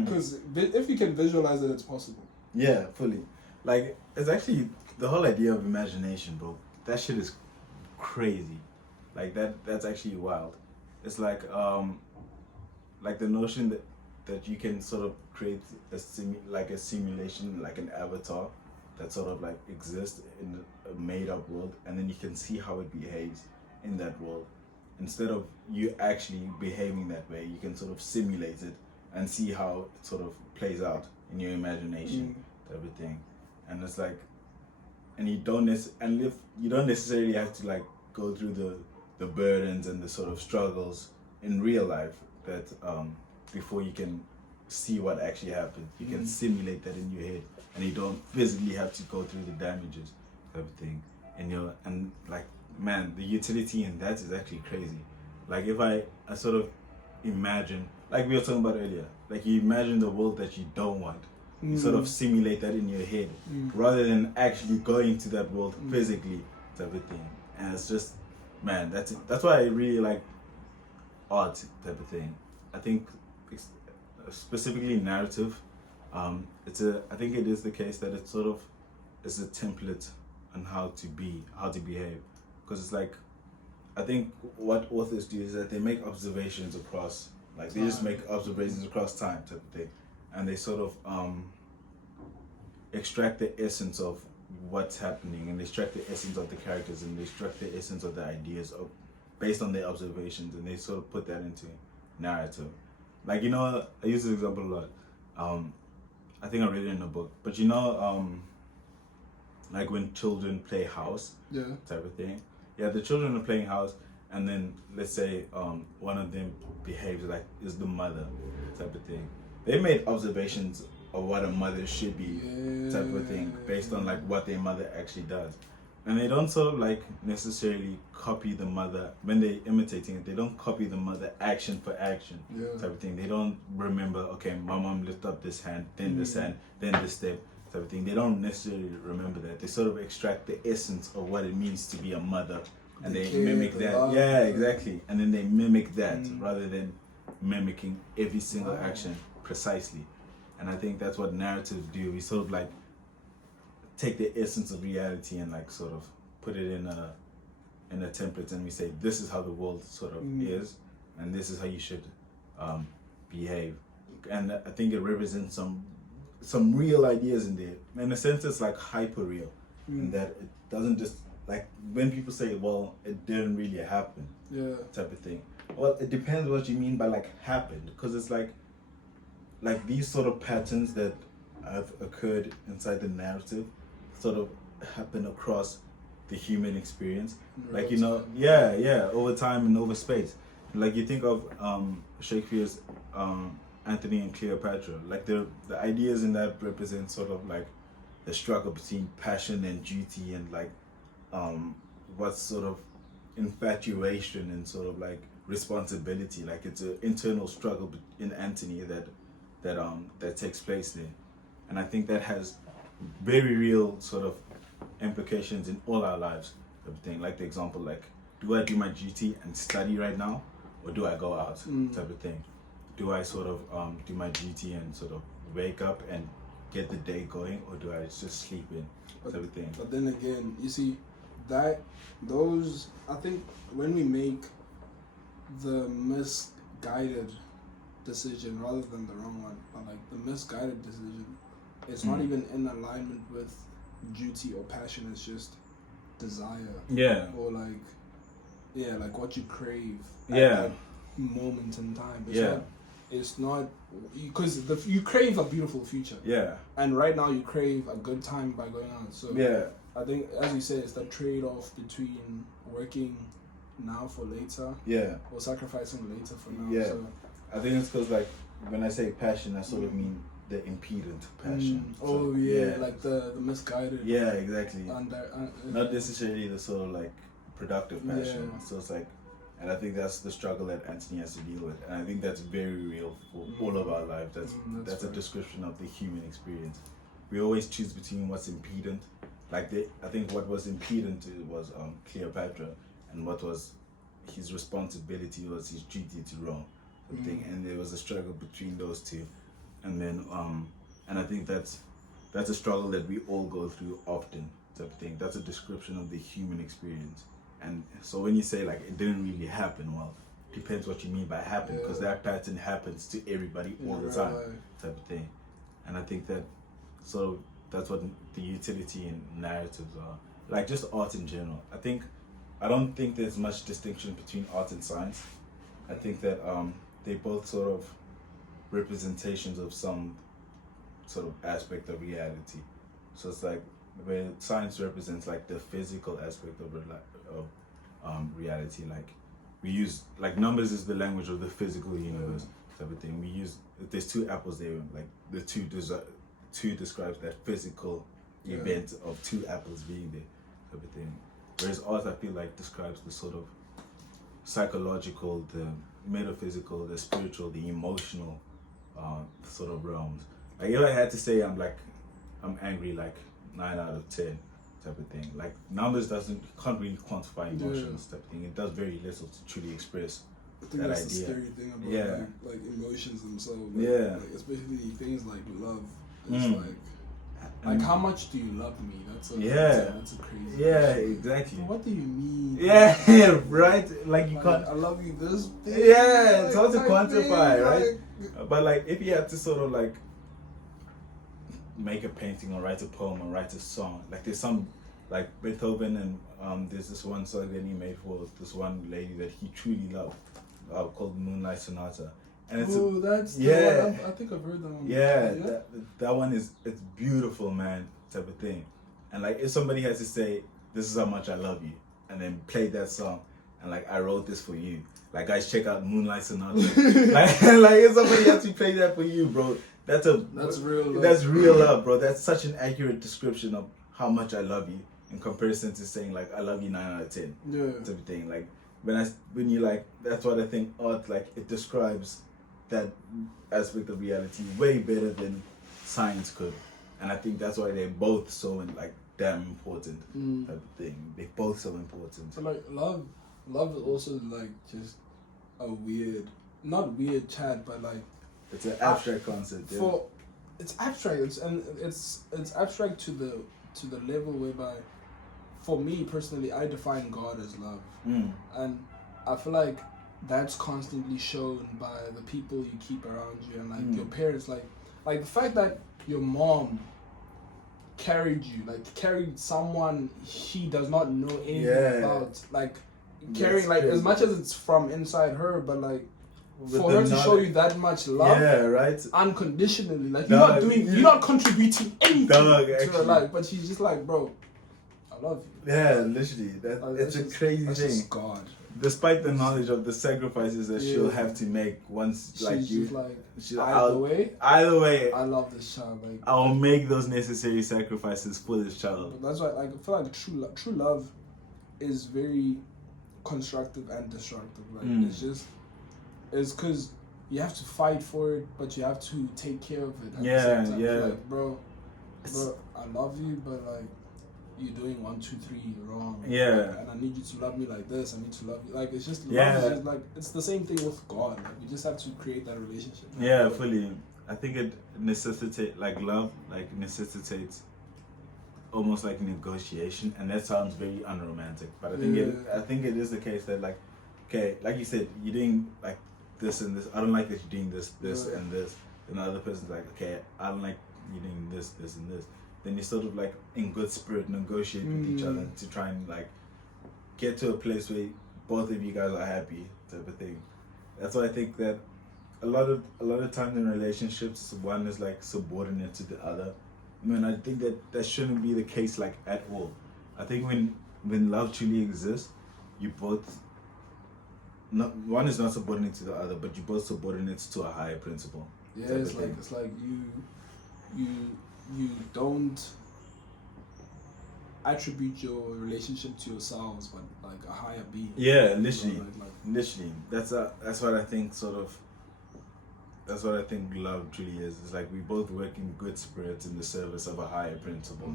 Because if you can visualize it, it's possible. Yeah, fully. Like it's actually the whole idea of imagination, bro. That shit is crazy. Like that's actually wild. It's like the notion that you can sort of create a simulation, like an avatar that sort of like exists in a made up world, and then you can see how it behaves in that world. Instead of you actually behaving that way, you can sort of simulate it and see how it sort of plays out in your imagination, everything. And it's like, and you don't necessarily have to like go through the burdens and the sort of struggles in real life that before you can see what actually happened. You can simulate that in your head, and you don't physically have to go through the damages, everything. And like, man, the utility in that is actually crazy. Like if I sort of imagine, like we were talking about earlier, like you imagine the world that you don't want. You sort of simulate that in your head rather than actually going to that world physically, type of thing. And it's just, man, that's why I really like art type of thing. I think specifically narrative, I think it is the case that it sort of is a template on how to behave. Because it's like, I think what authors do is that they make observations across, like they just make observations across time type of thing. And they sort of extract the essence of what's happening, and they extract the essence of the characters, and they extract the essence of the ideas based on their observations, and they sort of put that into narrative. Like, you know, I use this example a lot. I think I read it in a book, but you know, like when children play house, type of thing. Yeah, the children are playing house, and then let's say one of them behaves like is the mother, type of thing. They made observations of what a mother should be, type of thing, based on like what their mother actually does. And they don't sort of like necessarily copy the mother when they're imitating it. They don't copy the mother action for action, type of thing. They don't remember, okay, my mom lifted up this hand, then this hand, then this step, type of thing. They don't necessarily remember that. They sort of extract the essence of what it means to be a mother, and they mimic that. Love. Yeah, exactly. And then they mimic that rather than mimicking every single action precisely. And I think that's what narratives do. We sort of like take the essence of reality and like sort of put it in a template, and we say this is how the world sort of is, and this is how you should behave. And I think it represents some real ideas in there. In a sense, it's like hyper real, in that it doesn't just like when people say, well, it didn't really happen, type of thing. Well, it depends what you mean by like happened, because it's like these sort of patterns that have occurred inside the narrative sort of happen across the human experience, like, you know, over time and over space. Like you think of Shakespeare's Antony and Cleopatra, like the ideas in that represent sort of like the struggle between passion and duty, and like what's sort of infatuation and sort of like responsibility. Like it's an internal struggle in Antony that takes place there, and I think that has very real sort of implications in all our lives. Everything, like the example, like, do I do my duty and study right now, or do I go out? Type of thing. Do I sort of do my duty and sort of wake up and get the day going, or do I just sleep in? Type of thing. But then again, you see, I think when we make the misguided decision rather than the wrong one, but like the misguided decision, it's not even in alignment with duty or passion. It's just desire. Yeah. Or like what you crave at Yeah. that moment in time. Yeah. It's not because you crave a beautiful future. Yeah. And right now you crave a good time by going out. So Yeah. I think, as you said, it's that trade-off between working now for later, Yeah. or sacrificing later for now. Yeah. So, I think it's because, like, when I say passion, I sort of mean the impedant passion. oh So, yeah, like the misguided. Yeah, exactly. Not Not necessarily the sort of like productive passion. Yeah. So it's like, and I think that's the struggle that Anthony has to deal with, and I think that's very real for all of our lives. That's a right. description of the human experience. We always choose between what's impedant. Like I think what was impedant was Cleopatra, and what was his responsibility was his duty to Rome. And there was a struggle between those two, and then and I think that's a struggle that we all go through often. Type of thing. That's a description of the human experience. And so when you say like it didn't really happen, well, depends what you mean by happen, because that pattern happens to everybody all the time, type of thing. And I think that that's what the utility in narratives are. Like just art in general. I don't think there's much distinction between art and science. I think that they both sort of representations of some sort of aspect of reality. So it's like where science represents like the physical aspect of reality. Like we use like numbers is the language of the physical universe, type of thing. There's two apples there, like the two describes that physical event of two apples being there, type of thing. Whereas art, I feel like describes the sort of psychological, the metaphysical, the spiritual, the emotional sort of realms. Like if I had to say I'm angry like 9 out of 10 type of thing. Like numbers can't really quantify emotions type of thing. It does very little to truly express I think that that's idea. the scary thing about like emotions themselves. Like, Yeah. like, especially things like love. It's like how much do you love me? That's a crazy question. Exactly. What do you mean? Yeah, right. Like you can't. I love you this big. Yeah, it's hard to like quantify, big, right? like- But like, if you had to sort of like make a painting or write a poem or write a song, like there's some like Beethoven and there's this one song that he made for this one lady that he truly loved, called Moonlight Sonata, and it's that's yeah. the one. I think I've heard that one. yeah. That one it's beautiful, man, type of thing. And like if somebody has to say this is how much I love you, and then play that song, and like I wrote this for you, like guys check out Moonlight Sonata, like if somebody has to play that for you, bro, that's real love. That's real love, bro. That's such an accurate description of how much I love you in comparison to saying like I love you 9 out of 10. Yeah. Type of thing. Like when you like, that's what I think art, like it describes that aspect of reality way better than science could. And I think that's why they're both so like damn important type of thing. They're both so important. So like love is also like just a weird, not weird chat, but like It's an abstract concept. Yeah. It's abstract. It's abstract to the level whereby, for me personally, I define God as love, and I feel like that's constantly shown by the people you keep around you, and like your parents, like the fact that your mom carried someone she does not know anything about, like carrying, like as much as it's from inside her, but like for her to show you that much love, right, unconditionally, like you're not contributing anything to her life, but she's just like, bro, I love you. Yeah, literally, it's a crazy that's thing. just God. despite the knowledge of the sacrifices that she'll have to make once, like she's you, just like, she's either way, I love this child. Like, I'll make those necessary sacrifices for this child. But that's why, like, I feel like true love is very constructive and destructive. Like, it's because you have to fight for it, but you have to take care of it. At the same time. Like, bro, I love you, but like, you're doing 1, 2, 3 wrong. Yeah. Like, and I need you to love me like this. I need to love you. Like, it's just love. Is just, like, it's the same thing with God. Like, we just have to create that relationship. Yeah, fully. I think it necessitates, like, love, like, necessitates almost like negotiation, and that sounds very unromantic. But I think it is the case that, like, okay, like you said, you're doing like this and this. I don't like that you're doing this and this. And the other person's like, okay, I don't like you doing this and this. Then you sort of like in good spirit negotiate with each other to try and like get to a place where both of you guys are happy, type of thing. That's why I think that a lot of times in relationships, one is like subordinate to the other. I mean, I think that shouldn't be the case like at all. I think when love truly exists, you both, one is not subordinate to the other, but you both subordinate to a higher principle. Yeah, it's like you don't attribute your relationship to yourselves, but like a higher being. Yeah, literally, literally. That's what I think. That's what I think love truly is. It's like we both work in good spirits in the service of a higher principle,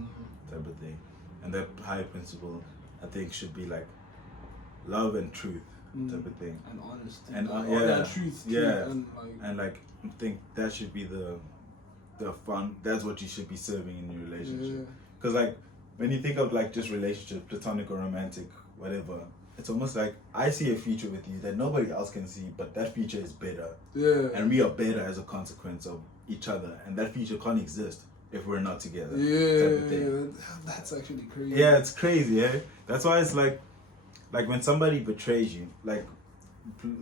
type of thing. And that higher principle, I think, should be like love and truth, type of thing. And honesty. And truth. Yeah. And like I think that should be the fun. That's what you should be serving in your relationship. Because like when you think of like just relationship, platonic or romantic, whatever, it's almost like I see a future with you that nobody else can see, but that future is better. Yeah. And we are better as a consequence of each other, and that future can't exist if we're not together. Yeah. That's actually crazy. Yeah, it's crazy, eh? That's why it's like when somebody betrays you, like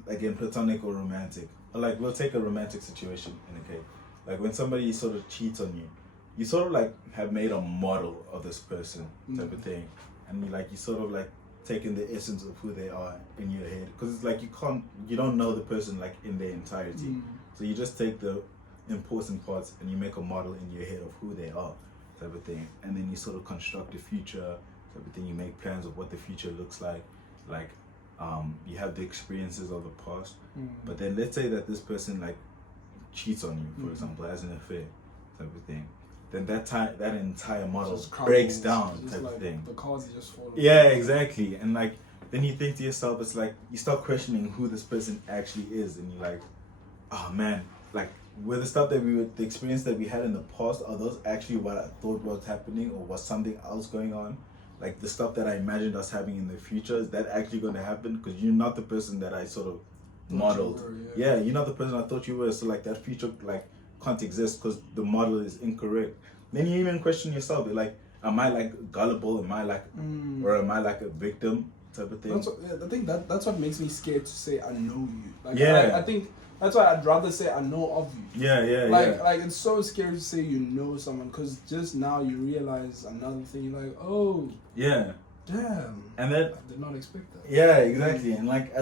again, platonic or romantic, or like we'll take a romantic situation in a case. Like when somebody sort of cheats on you, you sort of like have made a model of this person, type of thing, and you sort of like taken the essence of who they are in your head, because it's like you don't know the person like in their entirety, so you just take the important parts and you make a model in your head of who they are, type of thing, and then you sort of construct the future, type of thing. You make plans of what the future looks like you have the experiences of the past, but then let's say that this person like cheats on you, for example, has an affair, type of thing. Then that entire model breaks down, type of thing. The cards just fall. Yeah, exactly. And like then you think to yourself, it's like you start questioning who this person actually is, and you're like, oh man, like were the experience that we had in the past, are those actually what I thought was happening, or was something else going on? Like the stuff that I imagined us having in the future, is that actually going to happen? Because you're not the person that I sort of modeled. Yeah, you're not the person I thought you were. So like that future like can't exist because the model is incorrect. Then you even question yourself. You're like, am I like gullible? Am I like, or am I like a victim type of thing? I think that's what makes me scared to say I know you. Like, yeah, I think that's why I'd rather say I know of you. Yeah. Like it's so scary to say you know someone, because just now you realize another thing. You're like, oh. Yeah. Damn. And that I did not expect that. Yeah, exactly. And like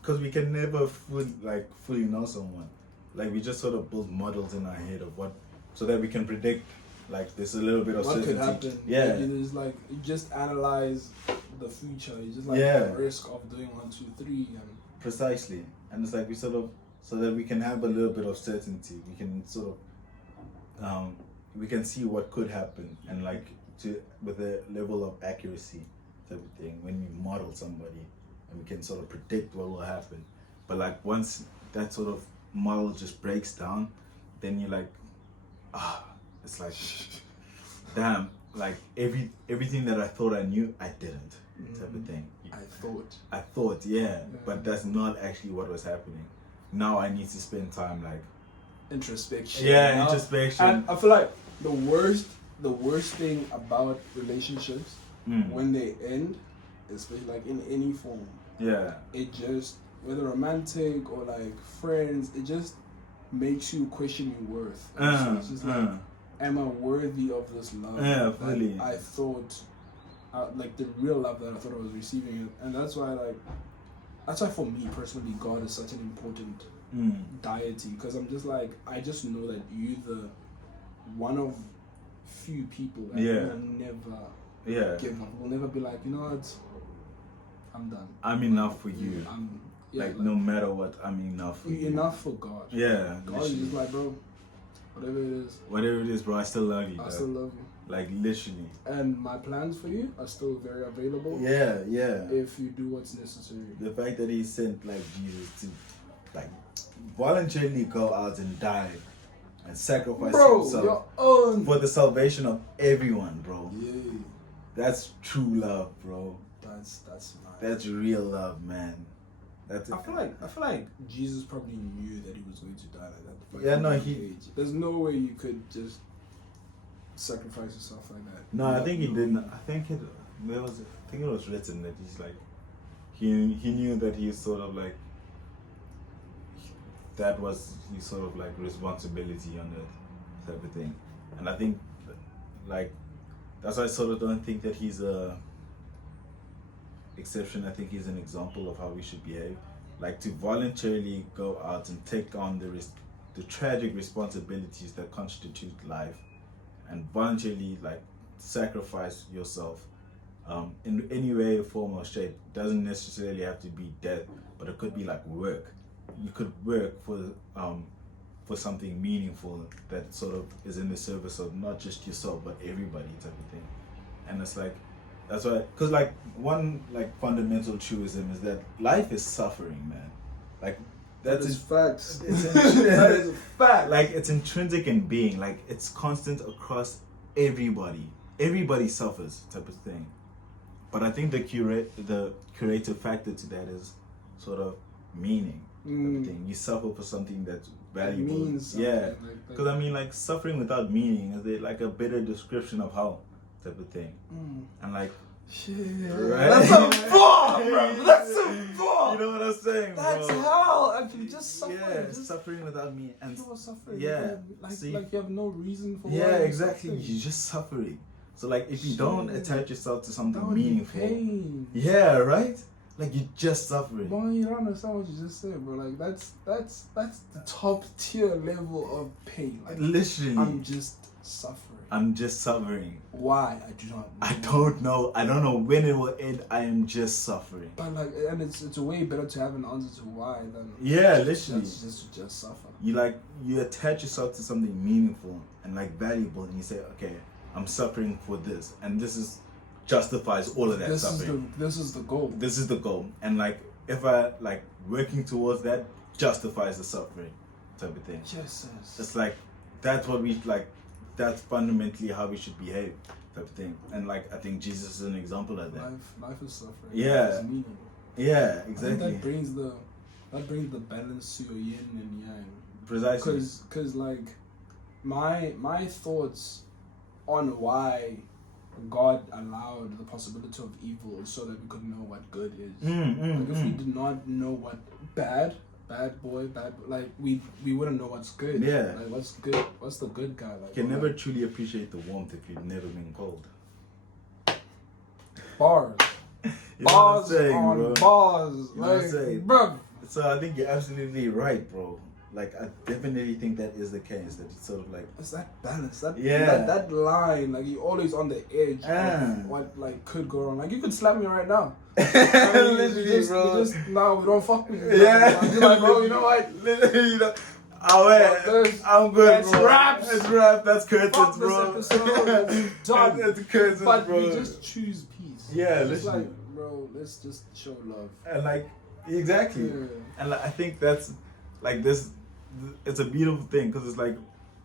because we can never fully know someone. Like we just sort of build models in our head of what, so that we can predict. Like there's a little bit of what certainty. Could happen. Yeah. Like, it is like you just analyze the future. You just like the risk of doing 1, 2, 3 and. Precisely. And it's like we sort of, so that we can have a little bit of certainty, we can sort of we can see what could happen, and like with a level of accuracy type of thing when we model somebody, and we can sort of predict what will happen. But like once that sort of model just breaks down, then you're like, it's like damn, like everything that I thought I knew, I didn't, type of thing. I thought, yeah, but that's not actually what was happening. Now I need to spend time like introspection. Yeah, introspection. And I feel like the worst thing about relationships when they end, especially like in any form, it just, whether romantic or like friends, it just makes you question your worth. It's just like, am I worthy of this love? Yeah, fully. I thought like the real love that I thought I was receiving, and that's why for me personally, God is such an important deity, because I'm just like, I just know that you're the one of few people that will never give up. Will never be like, you know what, I'm done. I'm enough for you. Like no matter what, I'm enough for you. Enough for God. Yeah. God is just like, bro, whatever it is, bro, I still love you. I still love you. Like, literally. And my plans for you are still very available. Yeah. If you do what's necessary. The fact that he sent, like, Jesus to, like, voluntarily go out and die and sacrifice himself your own. for the salvation of everyone, bro. Yeah. That's true love, bro. That's mad. That's real love, man. I feel like Jesus probably knew that he was going to die like that. Yeah, no, There's no way you could just sacrifice yourself like that. No, I think he didn't. I think it was written that he's like, he knew that he's sort of like, that was his sort of like responsibility on that type of thing, and I think like that's why I sort of don't think that he's a exception. I think he's an example of how we should behave, like to voluntarily go out and take on the tragic responsibilities that constitute life, and voluntarily like sacrifice yourself in any way, form or shape. It doesn't necessarily have to be death, but it could be like work. You could work for something meaningful that sort of is in the service of not just yourself but everybody type of thing. And it's like, that's why, because like one like fundamental truism is that life is suffering, man. Like that is facts. That is a fact. Like it's intrinsic in being. Like it's constant across everybody. Everybody suffers type of thing. But I think the curative factor to that is sort of meaning. Thing. You suffer for something that's valuable. It means something. Yeah. Because I mean, like suffering without meaning is like a better description of how type of thing. And like, shit. Right? That's a bar, bro. That's a bar. You know what I'm saying, bro? That's hell. Actually, just suffering. Yeah, just suffering without me. And pure suffering. yeah, like you have no reason for. Yeah, exactly. You're just suffering. So like, if you don't attach yourself to something meaningful, pain. Yeah, right. Like you're just suffering. Boy, you don't understand what you just said, bro. Like that's the top tier level of pain. Like literally, I'm just suffering. Why? I do not know. I don't know. I don't know when it will end. I am just suffering. But like, and it's way better to have an answer to why than literally just suffer. You attach yourself to something meaningful and like valuable, and you say, okay, I'm suffering for this, and this is justifies all of that suffering. This is the goal. This is the goal, and like if I like working towards that justifies the suffering type of thing. Yes. It's like that's what we like. That's fundamentally how we should behave type of thing. And like I think Jesus is an example of that. Life is suffering. Yeah. Life is meaning. Yeah, exactly. That brings the balance to your yin and yang. Precisely. Because like my thoughts on why God allowed the possibility of evil so that we could know what good is. Like if we did not know what bad boy, like we wouldn't know what's good. Yeah. Like what's good? What's the good guy? Like you can never truly appreciate the warmth if you've never been cold. Bars. Bars on bars. You know what I'm saying? Bro. So I think you're absolutely right, bro. Like I definitely think that is the case. That it's sort of like it's that balance. That line. Like you're always on the edge of what like could go wrong. Like you could slap me right now. Literally, bro. No, we don't fuck with you. Yeah. I'm just like, bro, you know what? Literally, you know. Oh wait, I'm good, that's bro. raps. It's rap. That's curtains, Fuck bro. this episode. It's done. That's curtains, but bro. we just choose peace. Yeah, it's literally. like, bro, let's just show love. And like, exactly. Yeah. And like, I think that's like this. It's a beautiful thing because it's like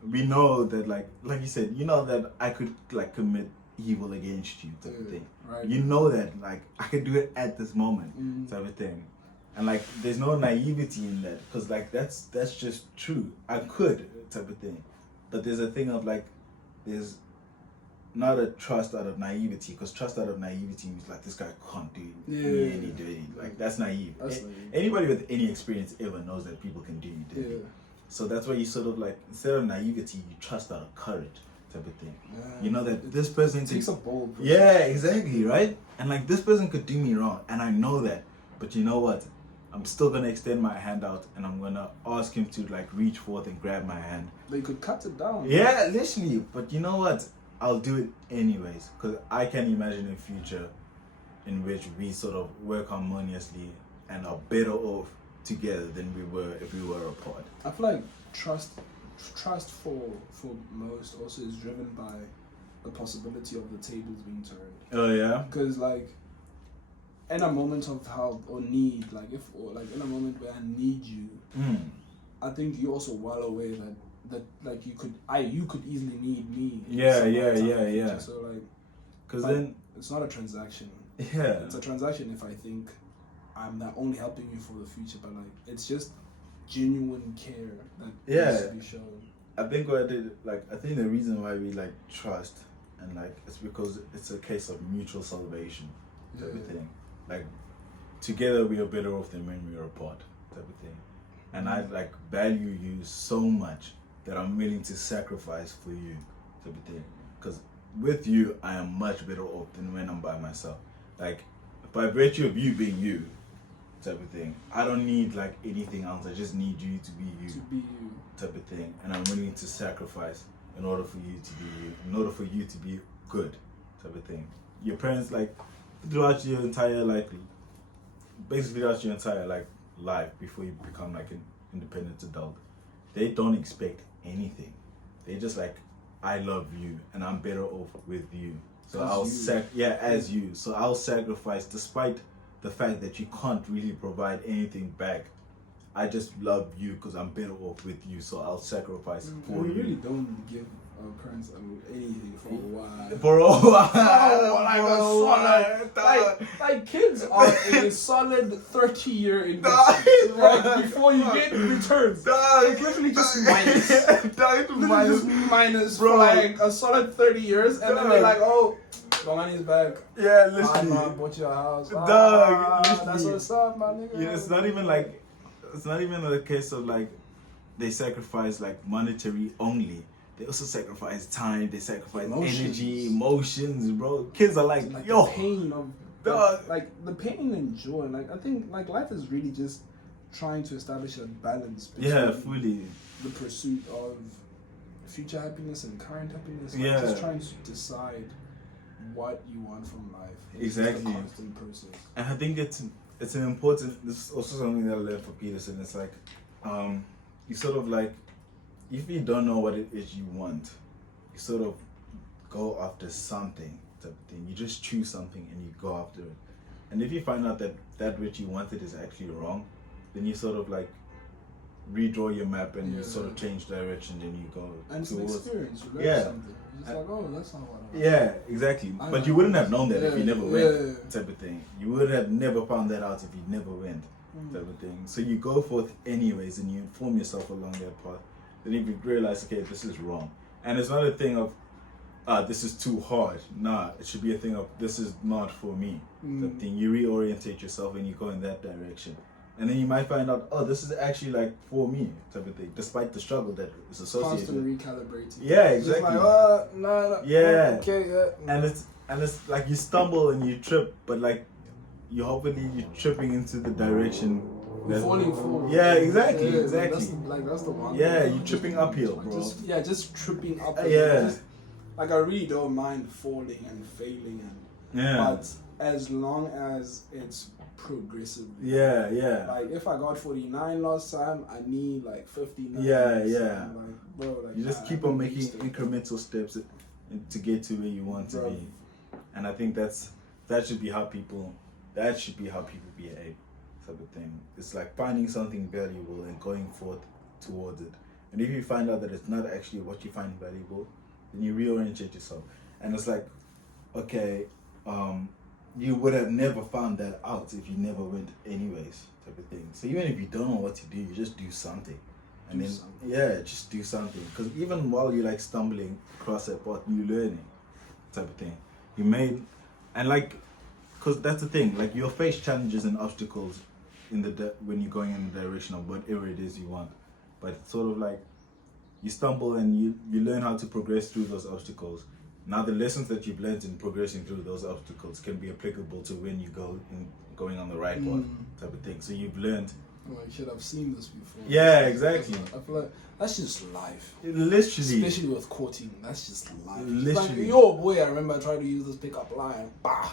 we know that like you said, you know that I could like commit evil against you type of thing. Right. You know that like I could do it at this moment type of thing. And like there's no naivety in that because like that's just true. I could type of thing. But there's a thing of like there's not a trust out of naivety because trust out of naivety means like this guy can't do me any dirty. Like that's naive. Anybody with any experience ever knows that people can do you dirty. So that's why you sort of like instead of naivety you trust out of courage type of thing. Yeah. You know that this person It takes a bold process. yeah, exactly, right? And like this person could do me wrong, and I know that. But you know what? I'm still gonna extend my hand out, and I'm gonna ask him to like reach forth and grab my hand. They could cut it down. Yeah, literally. But you know what? I'll do it anyways, because I can imagine a future in which we sort of work harmoniously and are better off together than we were if we were apart. I feel like trust for most also is driven by the possibility of the tables being turned. Oh yeah. Because like in a moment of help or need, like in a moment where I need you, I think you're also well aware that like you could easily need me. Yeah. So like, Because then it's not a transaction. yeah. It's a transaction if I think I'm not only helping you for the future, but like it's just genuine care that needs to be shown. I think the reason why we like trust and like it's because it's a case of mutual salvation type of thing. Like together we are better off than when we are apart type of thing. And I like value you so much that I'm willing to sacrifice for you type of thing. Because with you I am much better off than when I'm by myself. Like by virtue of you being you type of thing, I don't need like anything else. I just need you to be you type of thing, and I'm willing to sacrifice in order for you to be you, in order for you to be good type of thing. Your parents like throughout your entire life before you become like an independent adult, they don't expect anything. They just like, I love you and I'm better off with you. So as you. So I'll sacrifice despite the fact that you can't really provide anything back. I just love you because I'm better off with you, so I'll sacrifice for we you. really don't give our parents anything for a while. For a while. Like kids are in a solid 30-year investment. Like before you get returns. It's literally just minus for like a solid 30 years, and then they're like, oh, Bongani's back. Yeah, literally. I bought you a house. That's what's up, my nigga. Yeah, it's not even a case of like they sacrifice like monetary only. They also sacrifice time. They sacrifice energy, emotions, bro. Kids are like yo, the pain of like the pain and joy. Like I think like life is really just trying to establish a balance between fully the pursuit of future happiness and current happiness. Like Yeah. just trying to decide what you want from life. It's Exactly. just a constant process. And I think it's an important. This is also something that I learned from Peterson. It's like, you sort of like, if you don't know what it is you want, you sort of go after something type of thing. You just choose something and you go after it. And if you find out that which you wanted is actually wrong, then you sort of like redraw your map and you sort of change direction. Then you go And it's an towards. experience. You learn something. It's like, oh, that's not what I want. Yeah, exactly. But you wouldn't have known that if you never went, type of thing. You would have never found that out if you never went, type of thing. So you go forth anyways and you inform yourself along that path. Then if you realize, okay, this is wrong. And it's not a thing of, this is too hard. Nah, it should be a thing of, this is not for me, type of thing. You reorientate yourself and you go in that direction. And then you might find out, oh, this is actually like for me, type of thing, despite the struggle that is associated. Constantly recalibrating. Yeah, exactly. Just like, no. Yeah. Okay, yeah. And it's like you stumble and you trip, but like you're tripping into the direction. Falling forward. Yeah, exactly. That's the one. Yeah, you're tripping uphill, bro. Just tripping uphill. Yeah. Like I really don't mind falling and failing, but as long as it's progressively. Yeah. Like if I got 49 last time, I need like 59. Yeah. Like, bro, like You just keep on making incremental steps to get to where you want to be, and I think that should be how people behave, type of thing. It's like finding something valuable and going forth towards it. And if you find out that it's not actually what you find valuable, then you reorientate yourself. And it's like, okay, you would have never found that out if you never went anyways, type of thing. So even if you don't know what to do, you just do something. And just do something. Because even while you're like stumbling across that path, you're learning, type of thing. Because that's the thing, like you'll face challenges and obstacles when you're going in the direction of whatever it is you want. But it's sort of like, you stumble and you learn how to progress through those obstacles. Now the lessons that you've learned in progressing through those obstacles can be applicable to when you going on the right path type of thing. So you've learned. Like, shit, I've seen this before. Yeah, exactly. I feel like that's just life. Literally. Especially with courting, that's just life. Literally. Like, yo, boy, I remember I tried to use this pickup line. Bah.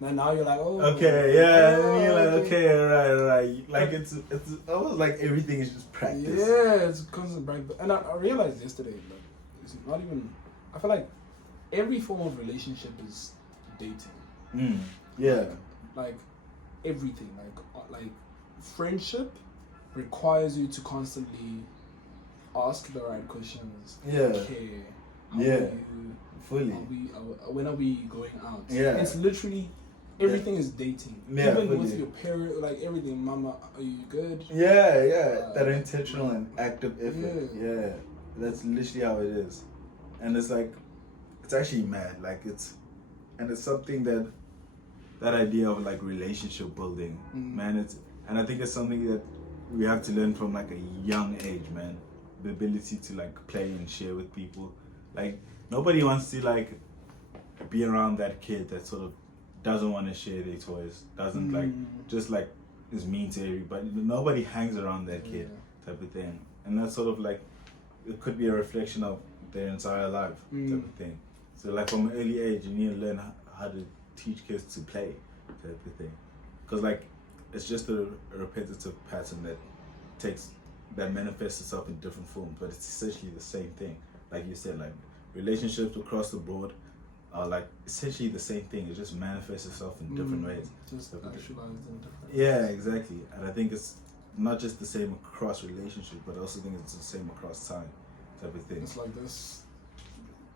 And now you're like, oh. Okay, yeah. Oh, And you're like, okay, right. Like it's almost like everything is just practice. Yeah, it's constant practice. And I realized yesterday, like, it's not even. I feel like every form of relationship is dating. Yeah. Like everything, like friendship requires you to constantly ask the right questions. Yeah. Okay. Yeah. Are you, Fully. when are we going out? Yeah. It's literally everything is dating. Yeah, Even fully. with your parent, like everything. Mama, are you good? Yeah. That intentional and active effort. Yeah. That's literally how it is. And it's like, it's actually mad. Like it's something that idea of like relationship building, man. And I think it's something that we have to learn from like a young age, man. The ability to like play and share with people. Like nobody wants to like be around that kid that sort of doesn't want to share their toys, doesn't like just like is mean to everybody. Nobody hangs around that kid type of thing. And that's sort of like, it could be a reflection of their entire life type of thing. So like from an early age, you need to learn how to teach kids to play type of thing. Because like it's just a repetitive pattern that manifests itself in different forms, but it's essentially the same thing. Like you said, like relationships across the board are like essentially the same thing. It just manifests itself in different ways. Just actualized in different Yeah, exactly. And I think it's not just the same across relationships, but I also think it's the same across time type of thing. It's like this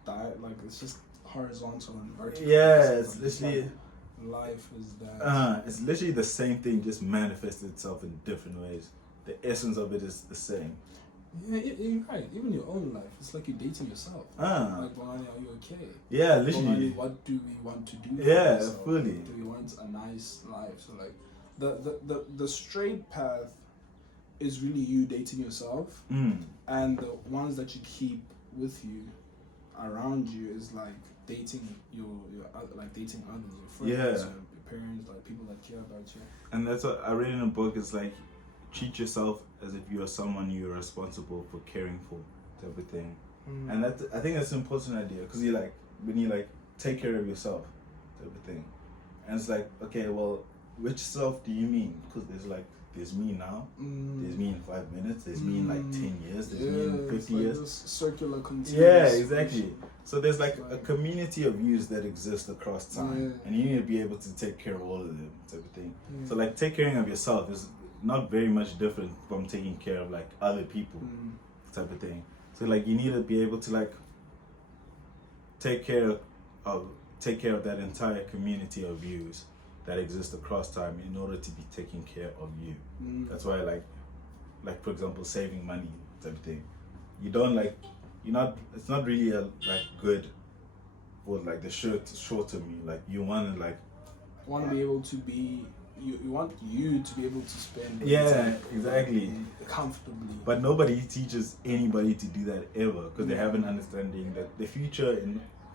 like it's just horizontal and vertical. Yeah, it's literally life is that. it's literally the same thing, just manifested itself in different ways. The essence of it is the same. Yeah, you're right. Even your own life, it's like you're dating yourself. Like, Bongani, are you okay? Yeah, literally. Bongani, what do we want to do? Yeah, for fully. Do we want a nice life? So like, the straight path is really you dating yourself, and the ones that you keep with you, around you, is like dating your like dating others, your friends, your parents, like people that care about you. And that's what I read in a book. It's like, treat yourself as if you are someone you're responsible for caring for, type of thing. And I think that's an important idea, because you like, when you like take care of yourself, type of thing. And it's like, okay, well, which self do you mean? Because there's me now, there's me in 5 minutes, there's me in like 10 years, there's me in 50 like years. This circular continuous. Yeah, exactly. So there's like a community of yous that exist across time, and you need to be able to take care of all of them, type of thing. So like, take care of yourself is not very much different from taking care of like other people, type of thing. So like, you need to be able to like take care of that entire community of views that exist across time in order to be taking care of you. That's why like for example, saving money type of thing. You don't like, it's not really like good for like the short term. You like, you want to be able to be. You want you to be able to spend exactly comfortably, but nobody teaches anybody to do that ever, because they have an understanding that the future,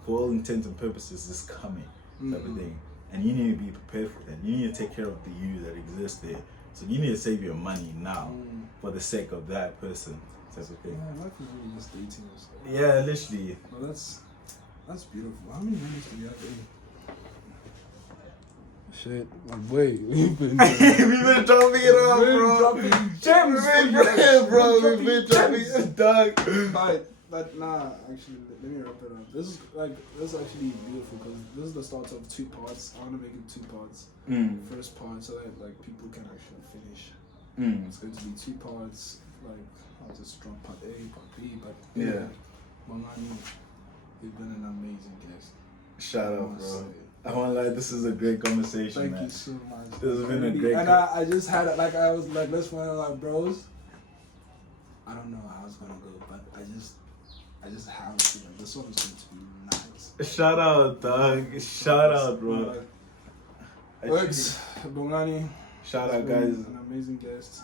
for all intents and purposes, is coming, type of thing, and you need to be prepared for that. You need to take care of the you that exists there, so you need to save your money now for the sake of that person, type of thing. Yeah, life is really just dating yourself. Yeah, literally. Well, that's beautiful. How many minutes do we have in? Shit, my boy, we've been dropping it off, bro. Dropping gems, We've been dropping it, dog. But nah, actually, let me wrap it up. This is actually beautiful, because this is the start of 2 parts. I want to make it 2 parts. First part, so that like people can actually finish. It's going to be 2 parts. Like, I'll just drop part A, part B, but Bongani, you've been an amazing guest. Shout out, bro. I won't lie, this is a great conversation, Thank you so much. This has been a great And I just had it, like, I was like, let's one of like, bros. I don't know how it's gonna go, but I just have to. Like, this one is going to be nice. Shout out, dog. Shout out, bro. Works, Bongani. Shout out, guys. An amazing guest.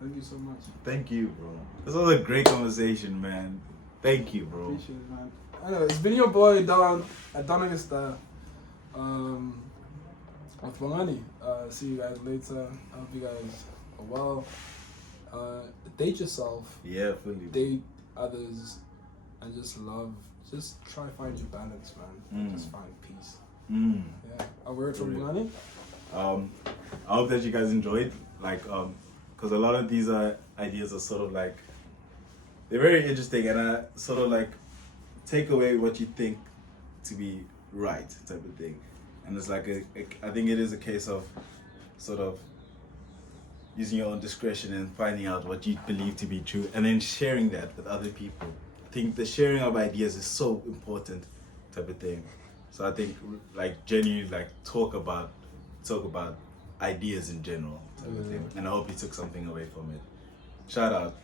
Thank you so much. Thank you, bro. This was a great conversation, man. Thank you, bro. Appreciate it, man. Anyway, it's been your boy Don at Donagasta. With Bongani. See you guys later. I hope you guys are well. Date yourself. Yeah, fully. Date others, and just love. Just try to find your balance, man. Just find peace. Yeah. A word from Bongani. I hope that you guys enjoyed, like, because a lot of these ideas are sort of like, they're very interesting, and I sort of like take away what you think to be right, type of thing. And it's like I think it is a case of sort of using your own discretion and finding out what you believe to be true, and then sharing that with other people. I think the sharing of ideas is so important, type of thing. So I think like genuinely like talk about ideas in general, type of thing. And I hope you took something away from it. Shout out.